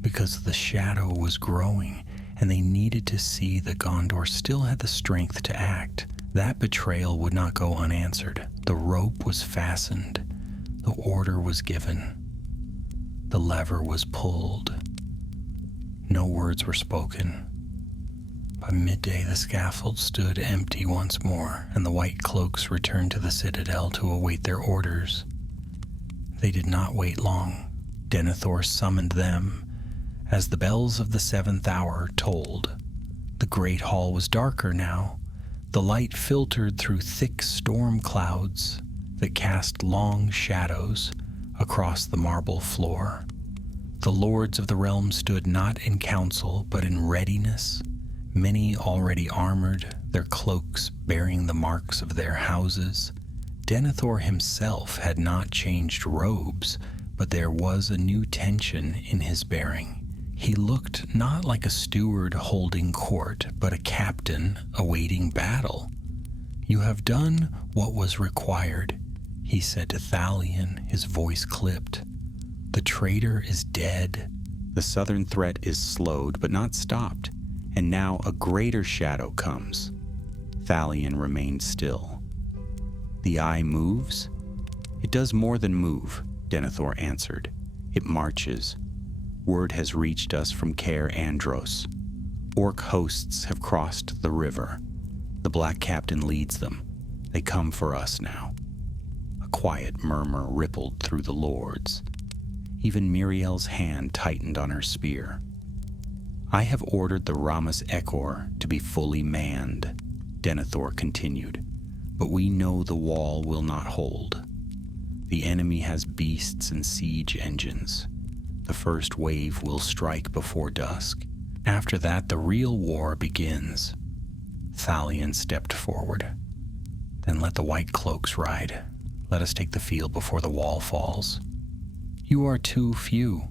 because the shadow was growing, and they needed to see that Gondor still had the strength to act. That betrayal would not go unanswered. The rope was fastened. The order was given. The lever was pulled. No words were spoken. By midday, the scaffold stood empty once more, and the white cloaks returned to the citadel to await their orders. They did not wait long. Denethor summoned them as the bells of the 7th hour tolled. The great hall was darker now. The light filtered through thick storm clouds that cast long shadows across the marble floor. The lords of the realm stood not in council, but in readiness, many already armored, their cloaks bearing the marks of their houses. Denethor himself had not changed robes, but there was a new tension in his bearing. He looked not like a steward holding court, but a captain awaiting battle. "You have done what was required," he said to Thalion, his voice clipped. "The traitor is dead." The southern threat is slowed, but not stopped, and now a greater shadow comes. Thalion remained still. "The eye moves?" "It does more than move," Denethor answered. "It marches. Word has reached us from Caer Andros. Orc hosts have crossed the river. The Black Captain leads them. They come for us now." A quiet murmur rippled through the lords. Even Muriel's hand tightened on her spear. "I have ordered the Ramus Ekor to be fully manned," Denethor continued, "but we know the wall will not hold. The enemy has beasts and siege engines. The first wave will strike before dusk. After that, the real war begins." Thalion stepped forward. "Then let the white cloaks ride. Let us take the field before the wall falls." "You are too few."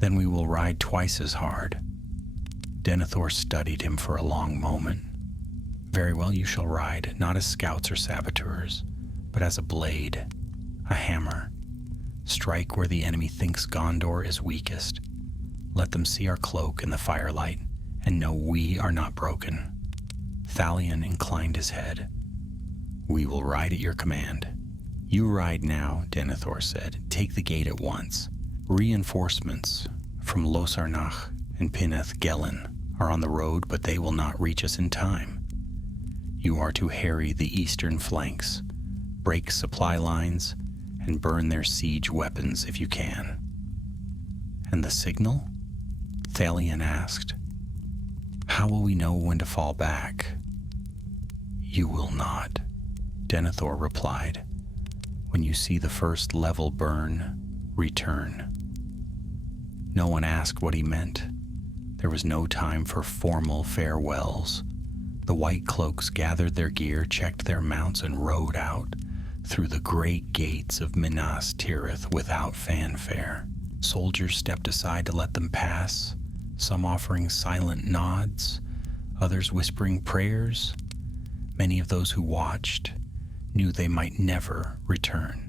"Then we will ride twice as hard." Denethor studied him for a long moment. "Very well, you shall ride, not as scouts or saboteurs, but as a blade, a hammer. Strike where the enemy thinks Gondor is weakest. Let them see our cloak in the firelight and know we are not broken." Thalion inclined his head. "We will ride at your command." "You ride now," Denethor said. "Take the gate at once. Reinforcements from Losarnach and Pineth Gelen are on the road, but they will not reach us in time. You are to harry the eastern flanks, break supply lines, and burn their siege weapons if you can." "And the signal?" Thalion asked. "How will we know when to fall back?" "You will not," Denethor replied. "When you see the first level burn, return." No one asked what he meant. There was no time for formal farewells. The white cloaks gathered their gear, checked their mounts, and rode out through the great gates of Minas Tirith without fanfare. Soldiers stepped aside to let them pass, some offering silent nods, others whispering prayers. Many of those who watched knew they might never return.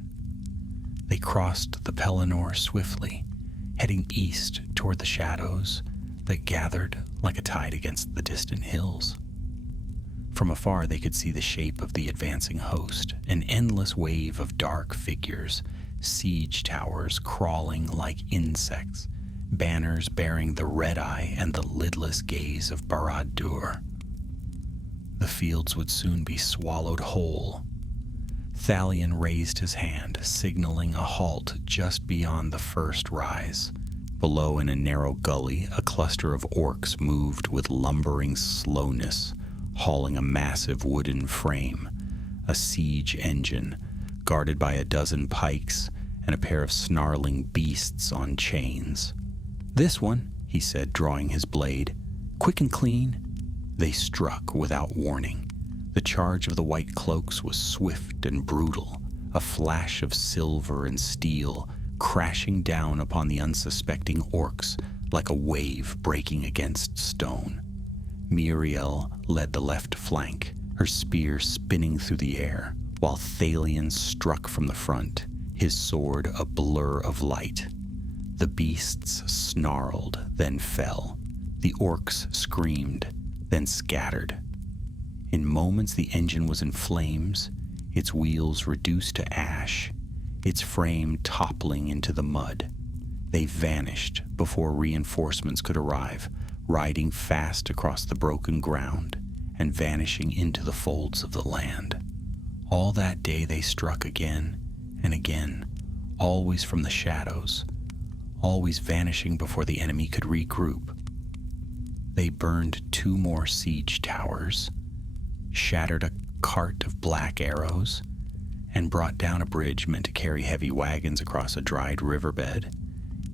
They crossed the Pelennor swiftly, heading east toward the shadows, that gathered like a tide against the distant hills. From afar, they could see the shape of the advancing host, an endless wave of dark figures, siege towers crawling like insects, banners bearing the red eye and the lidless gaze of Barad-dûr. The fields would soon be swallowed whole. Thalion raised his hand, signaling a halt just beyond the first rise. Below, in a narrow gully, a cluster of orcs moved with lumbering slowness, hauling a massive wooden frame, a siege engine, guarded by a dozen pikes and a pair of snarling beasts on chains. "This one," he said, drawing his blade. "Quick and clean." They struck without warning. The charge of the white cloaks was swift and brutal, a flash of silver and steel crashing down upon the unsuspecting orcs like a wave breaking against stone. Miriel led the left flank, her spear spinning through the air, while Thalion struck from the front, his sword a blur of light. The beasts snarled, then fell. The orcs screamed, then scattered. In moments, the engine was in flames, its wheels reduced to ash, its frame toppling into the mud. They vanished before reinforcements could arrive, riding fast across the broken ground and vanishing into the folds of the land. All that day they struck again and again, always from the shadows, always vanishing before the enemy could regroup. They burned 2 more siege towers, shattered a cart of black arrows, and brought down a bridge meant to carry heavy wagons across a dried riverbed.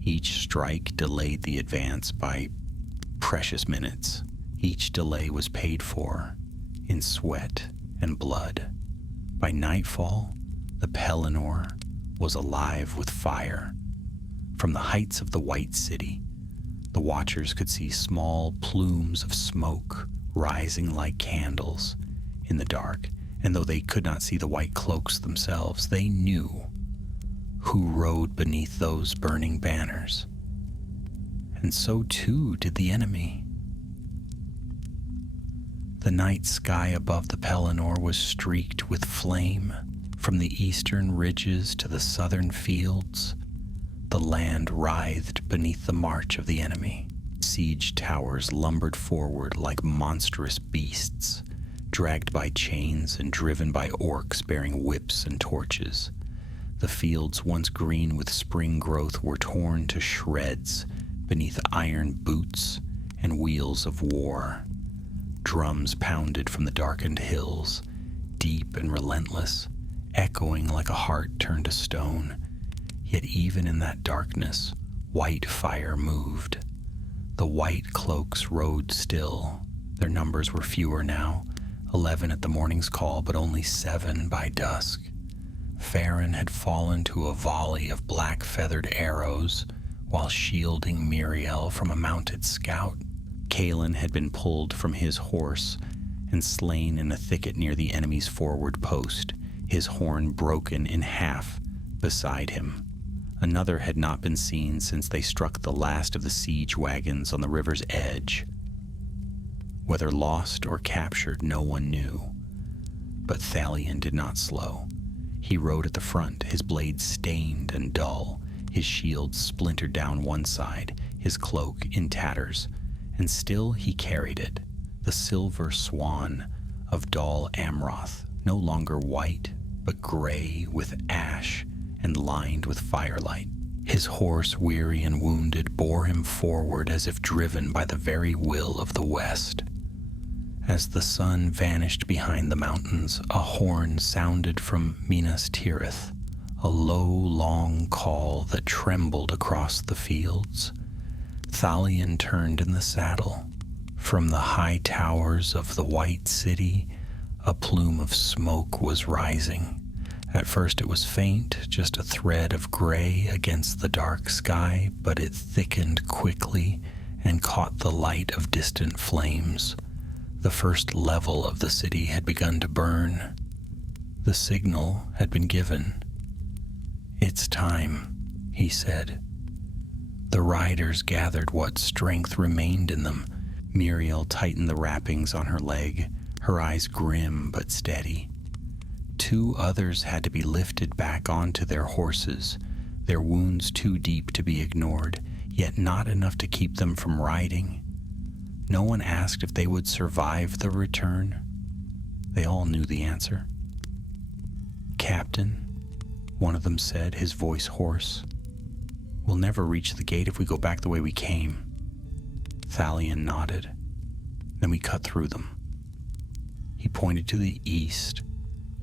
Each strike delayed the advance by precious minutes. Each delay was paid for in sweat and blood. By nightfall, the Pelennor was alive with fire. From the heights of the White City, the watchers could see small plumes of smoke rising like candles in the dark, and though they could not see the white cloaks themselves, they knew who rode beneath those burning banners. And so too did the enemy. The night sky above the Pelennor was streaked with flame. From the eastern ridges to the southern fields, the land writhed beneath the march of the enemy. Siege towers lumbered forward like monstrous beasts, dragged by chains and driven by orcs bearing whips and torches. The fields, once green with spring growth, were torn to shreds beneath iron boots and wheels of war. Drums pounded from the darkened hills, deep and relentless, echoing like a heart turned to stone. Yet even in that darkness, white fire moved. The white cloaks rode still. Their numbers were fewer now, 11 at the morning's call, but only 7 by dusk. Farron had fallen to a volley of black-feathered arrows while shielding Miriel from a mounted scout. Kalen had been pulled from his horse and slain in a thicket near the enemy's forward post, his horn broken in half beside him. Another had not been seen since they struck the last of the siege wagons on the river's edge. Whether lost or captured, no one knew. But Thalion did not slow. He rode at the front, his blade stained and dull, his shield splintered down one side, his cloak in tatters, and still he carried it, the silver swan of Dol Amroth, no longer white, but gray with ash and lined with firelight. His horse, weary and wounded, bore him forward as if driven by the very will of the West. As the sun vanished behind the mountains, a horn sounded from Minas Tirith, a low, long call that trembled across the fields. Thalion turned in the saddle. From the high towers of the White City, a plume of smoke was rising. At first it was faint, just a thread of gray against the dark sky, but it thickened quickly and caught the light of distant flames. The first level of the city had begun to burn. The signal had been given. "It's time," he said. The riders gathered what strength remained in them. Muriel tightened the wrappings on her leg, her eyes grim but steady. 2 others had to be lifted back onto their horses, their wounds too deep to be ignored, yet not enough to keep them from riding. No one asked if they would survive the return. They all knew the answer. "Captain," one of them said, his voice hoarse, "we'll never reach the gate if we go back the way we came." Thalion nodded. "Then we cut through them." He pointed to the east,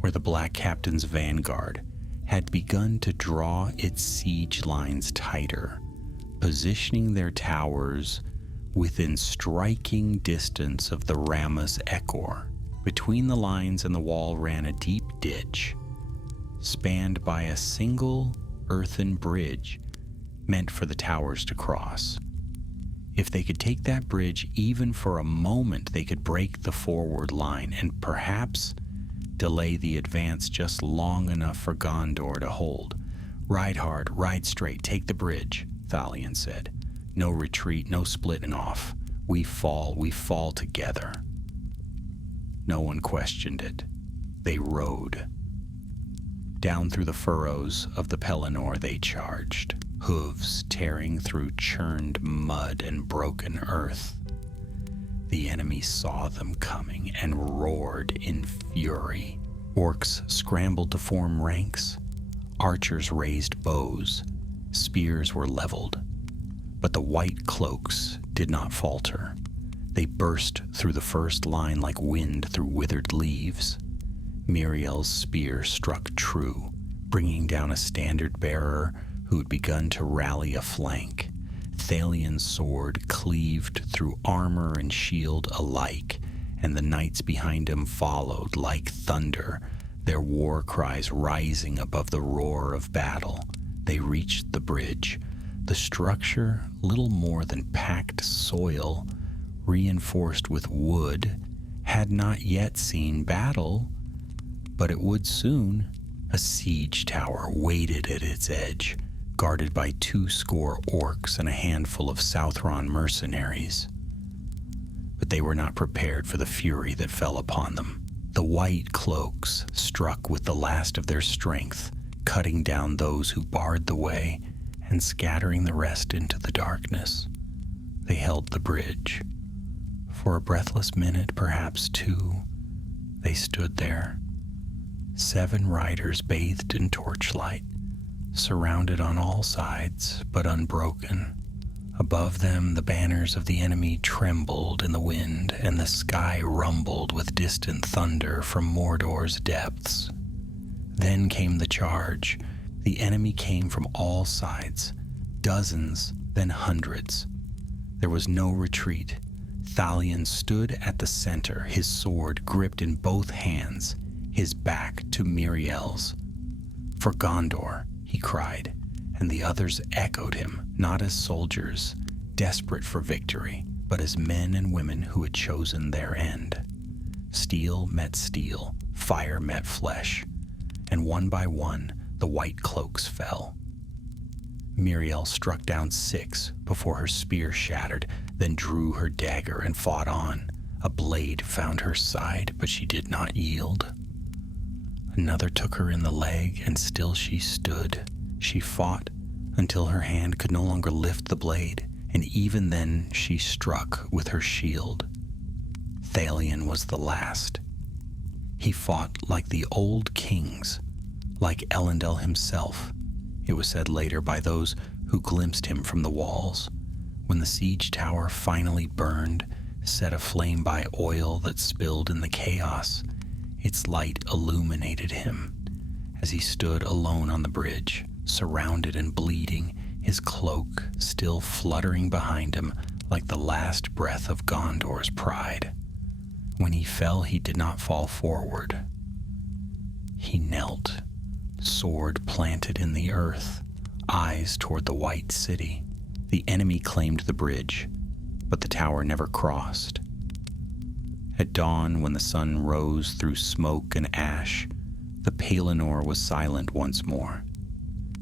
where the Black Captain's vanguard had begun to draw its siege lines tighter, positioning their towers within striking distance of the Ramus Ekor. Between the lines and the wall ran a deep ditch, spanned by a single earthen bridge meant for the towers to cross. If they could take that bridge even for a moment, they could break the forward line and perhaps delay the advance just long enough for Gondor to hold. "Ride hard, ride straight, take the bridge," Thalion said. "No retreat, no splitting off. We fall together." No one questioned it. They rode. Down through the furrows of the Pelennor they charged, hooves tearing through churned mud and broken earth. The enemy saw them coming and roared in fury. Orcs scrambled to form ranks. Archers raised bows. Spears were leveled. But the white cloaks did not falter. They burst through the first line like wind through withered leaves. Muriel's spear struck true, bringing down a standard-bearer who had begun to rally a flank. Thalion's sword cleaved through armor and shield alike, and the knights behind him followed like thunder, their war cries rising above the roar of battle. They reached the bridge. The structure, little more than packed soil, reinforced with wood, had not yet seen battle, but it would soon. A siege tower waited at its edge, guarded by 200 orcs and a handful of Southron mercenaries. But they were not prepared for the fury that fell upon them. The white cloaks struck with the last of their strength, cutting down those who barred the way and scattering the rest into the darkness. They held the bridge. For a breathless minute, perhaps 2, they stood there. 7 riders bathed in torchlight, surrounded on all sides, but unbroken. Above them, the banners of the enemy trembled in the wind, and the sky rumbled with distant thunder from Mordor's depths. Then came the charge. The enemy came from all sides, dozens, then hundreds. There was no retreat. Thalion stood at the center, his sword gripped in both hands, his back to Muriel's. "For Gondor," he cried, and the others echoed him, not as soldiers, desperate for victory, but as men and women who had chosen their end. Steel met steel, fire met flesh, and one by one, the white cloaks fell. Muriel struck down 6 before her spear shattered, then drew her dagger and fought on. A blade found her side, but she did not yield. Another took her in the leg, and still she stood. She fought until her hand could no longer lift the blade, and even then she struck with her shield. Thalion was the last. He fought like the old kings, like Elendil himself, it was said later by those who glimpsed him from the walls. When the siege tower finally burned, set aflame by oil that spilled in the chaos, its light illuminated him as he stood alone on the bridge, surrounded and bleeding, his cloak still fluttering behind him like the last breath of Gondor's pride. When he fell, he did not fall forward. He knelt, sword planted in the earth, eyes toward the white city. The enemy claimed the bridge, but the tower never crossed. At dawn, when the sun rose through smoke and ash, the Pelennor was silent once more,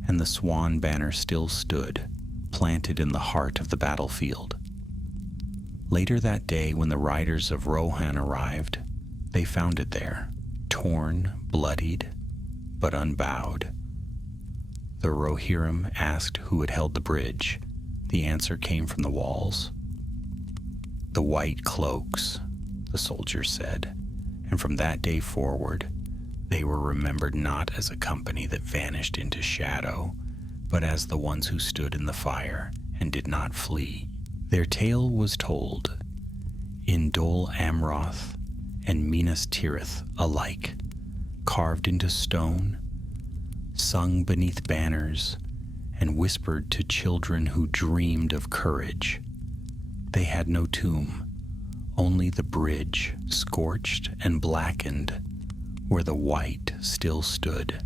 and the swan banner still stood, planted in the heart of the battlefield. Later that day, when the riders of Rohan arrived, they found it there, torn, bloodied, but unbowed. The Rohirrim asked who had held the bridge. The answer came from the walls. "The White Cloaks," the soldiers said, and from that day forward, they were remembered not as a company that vanished into shadow, but as the ones who stood in the fire and did not flee. Their tale was told in Dol Amroth and Minas Tirith alike, carved into stone, sung beneath banners, and whispered to children who dreamed of courage. They had no tomb, only the bridge, scorched and blackened, where the white still stood.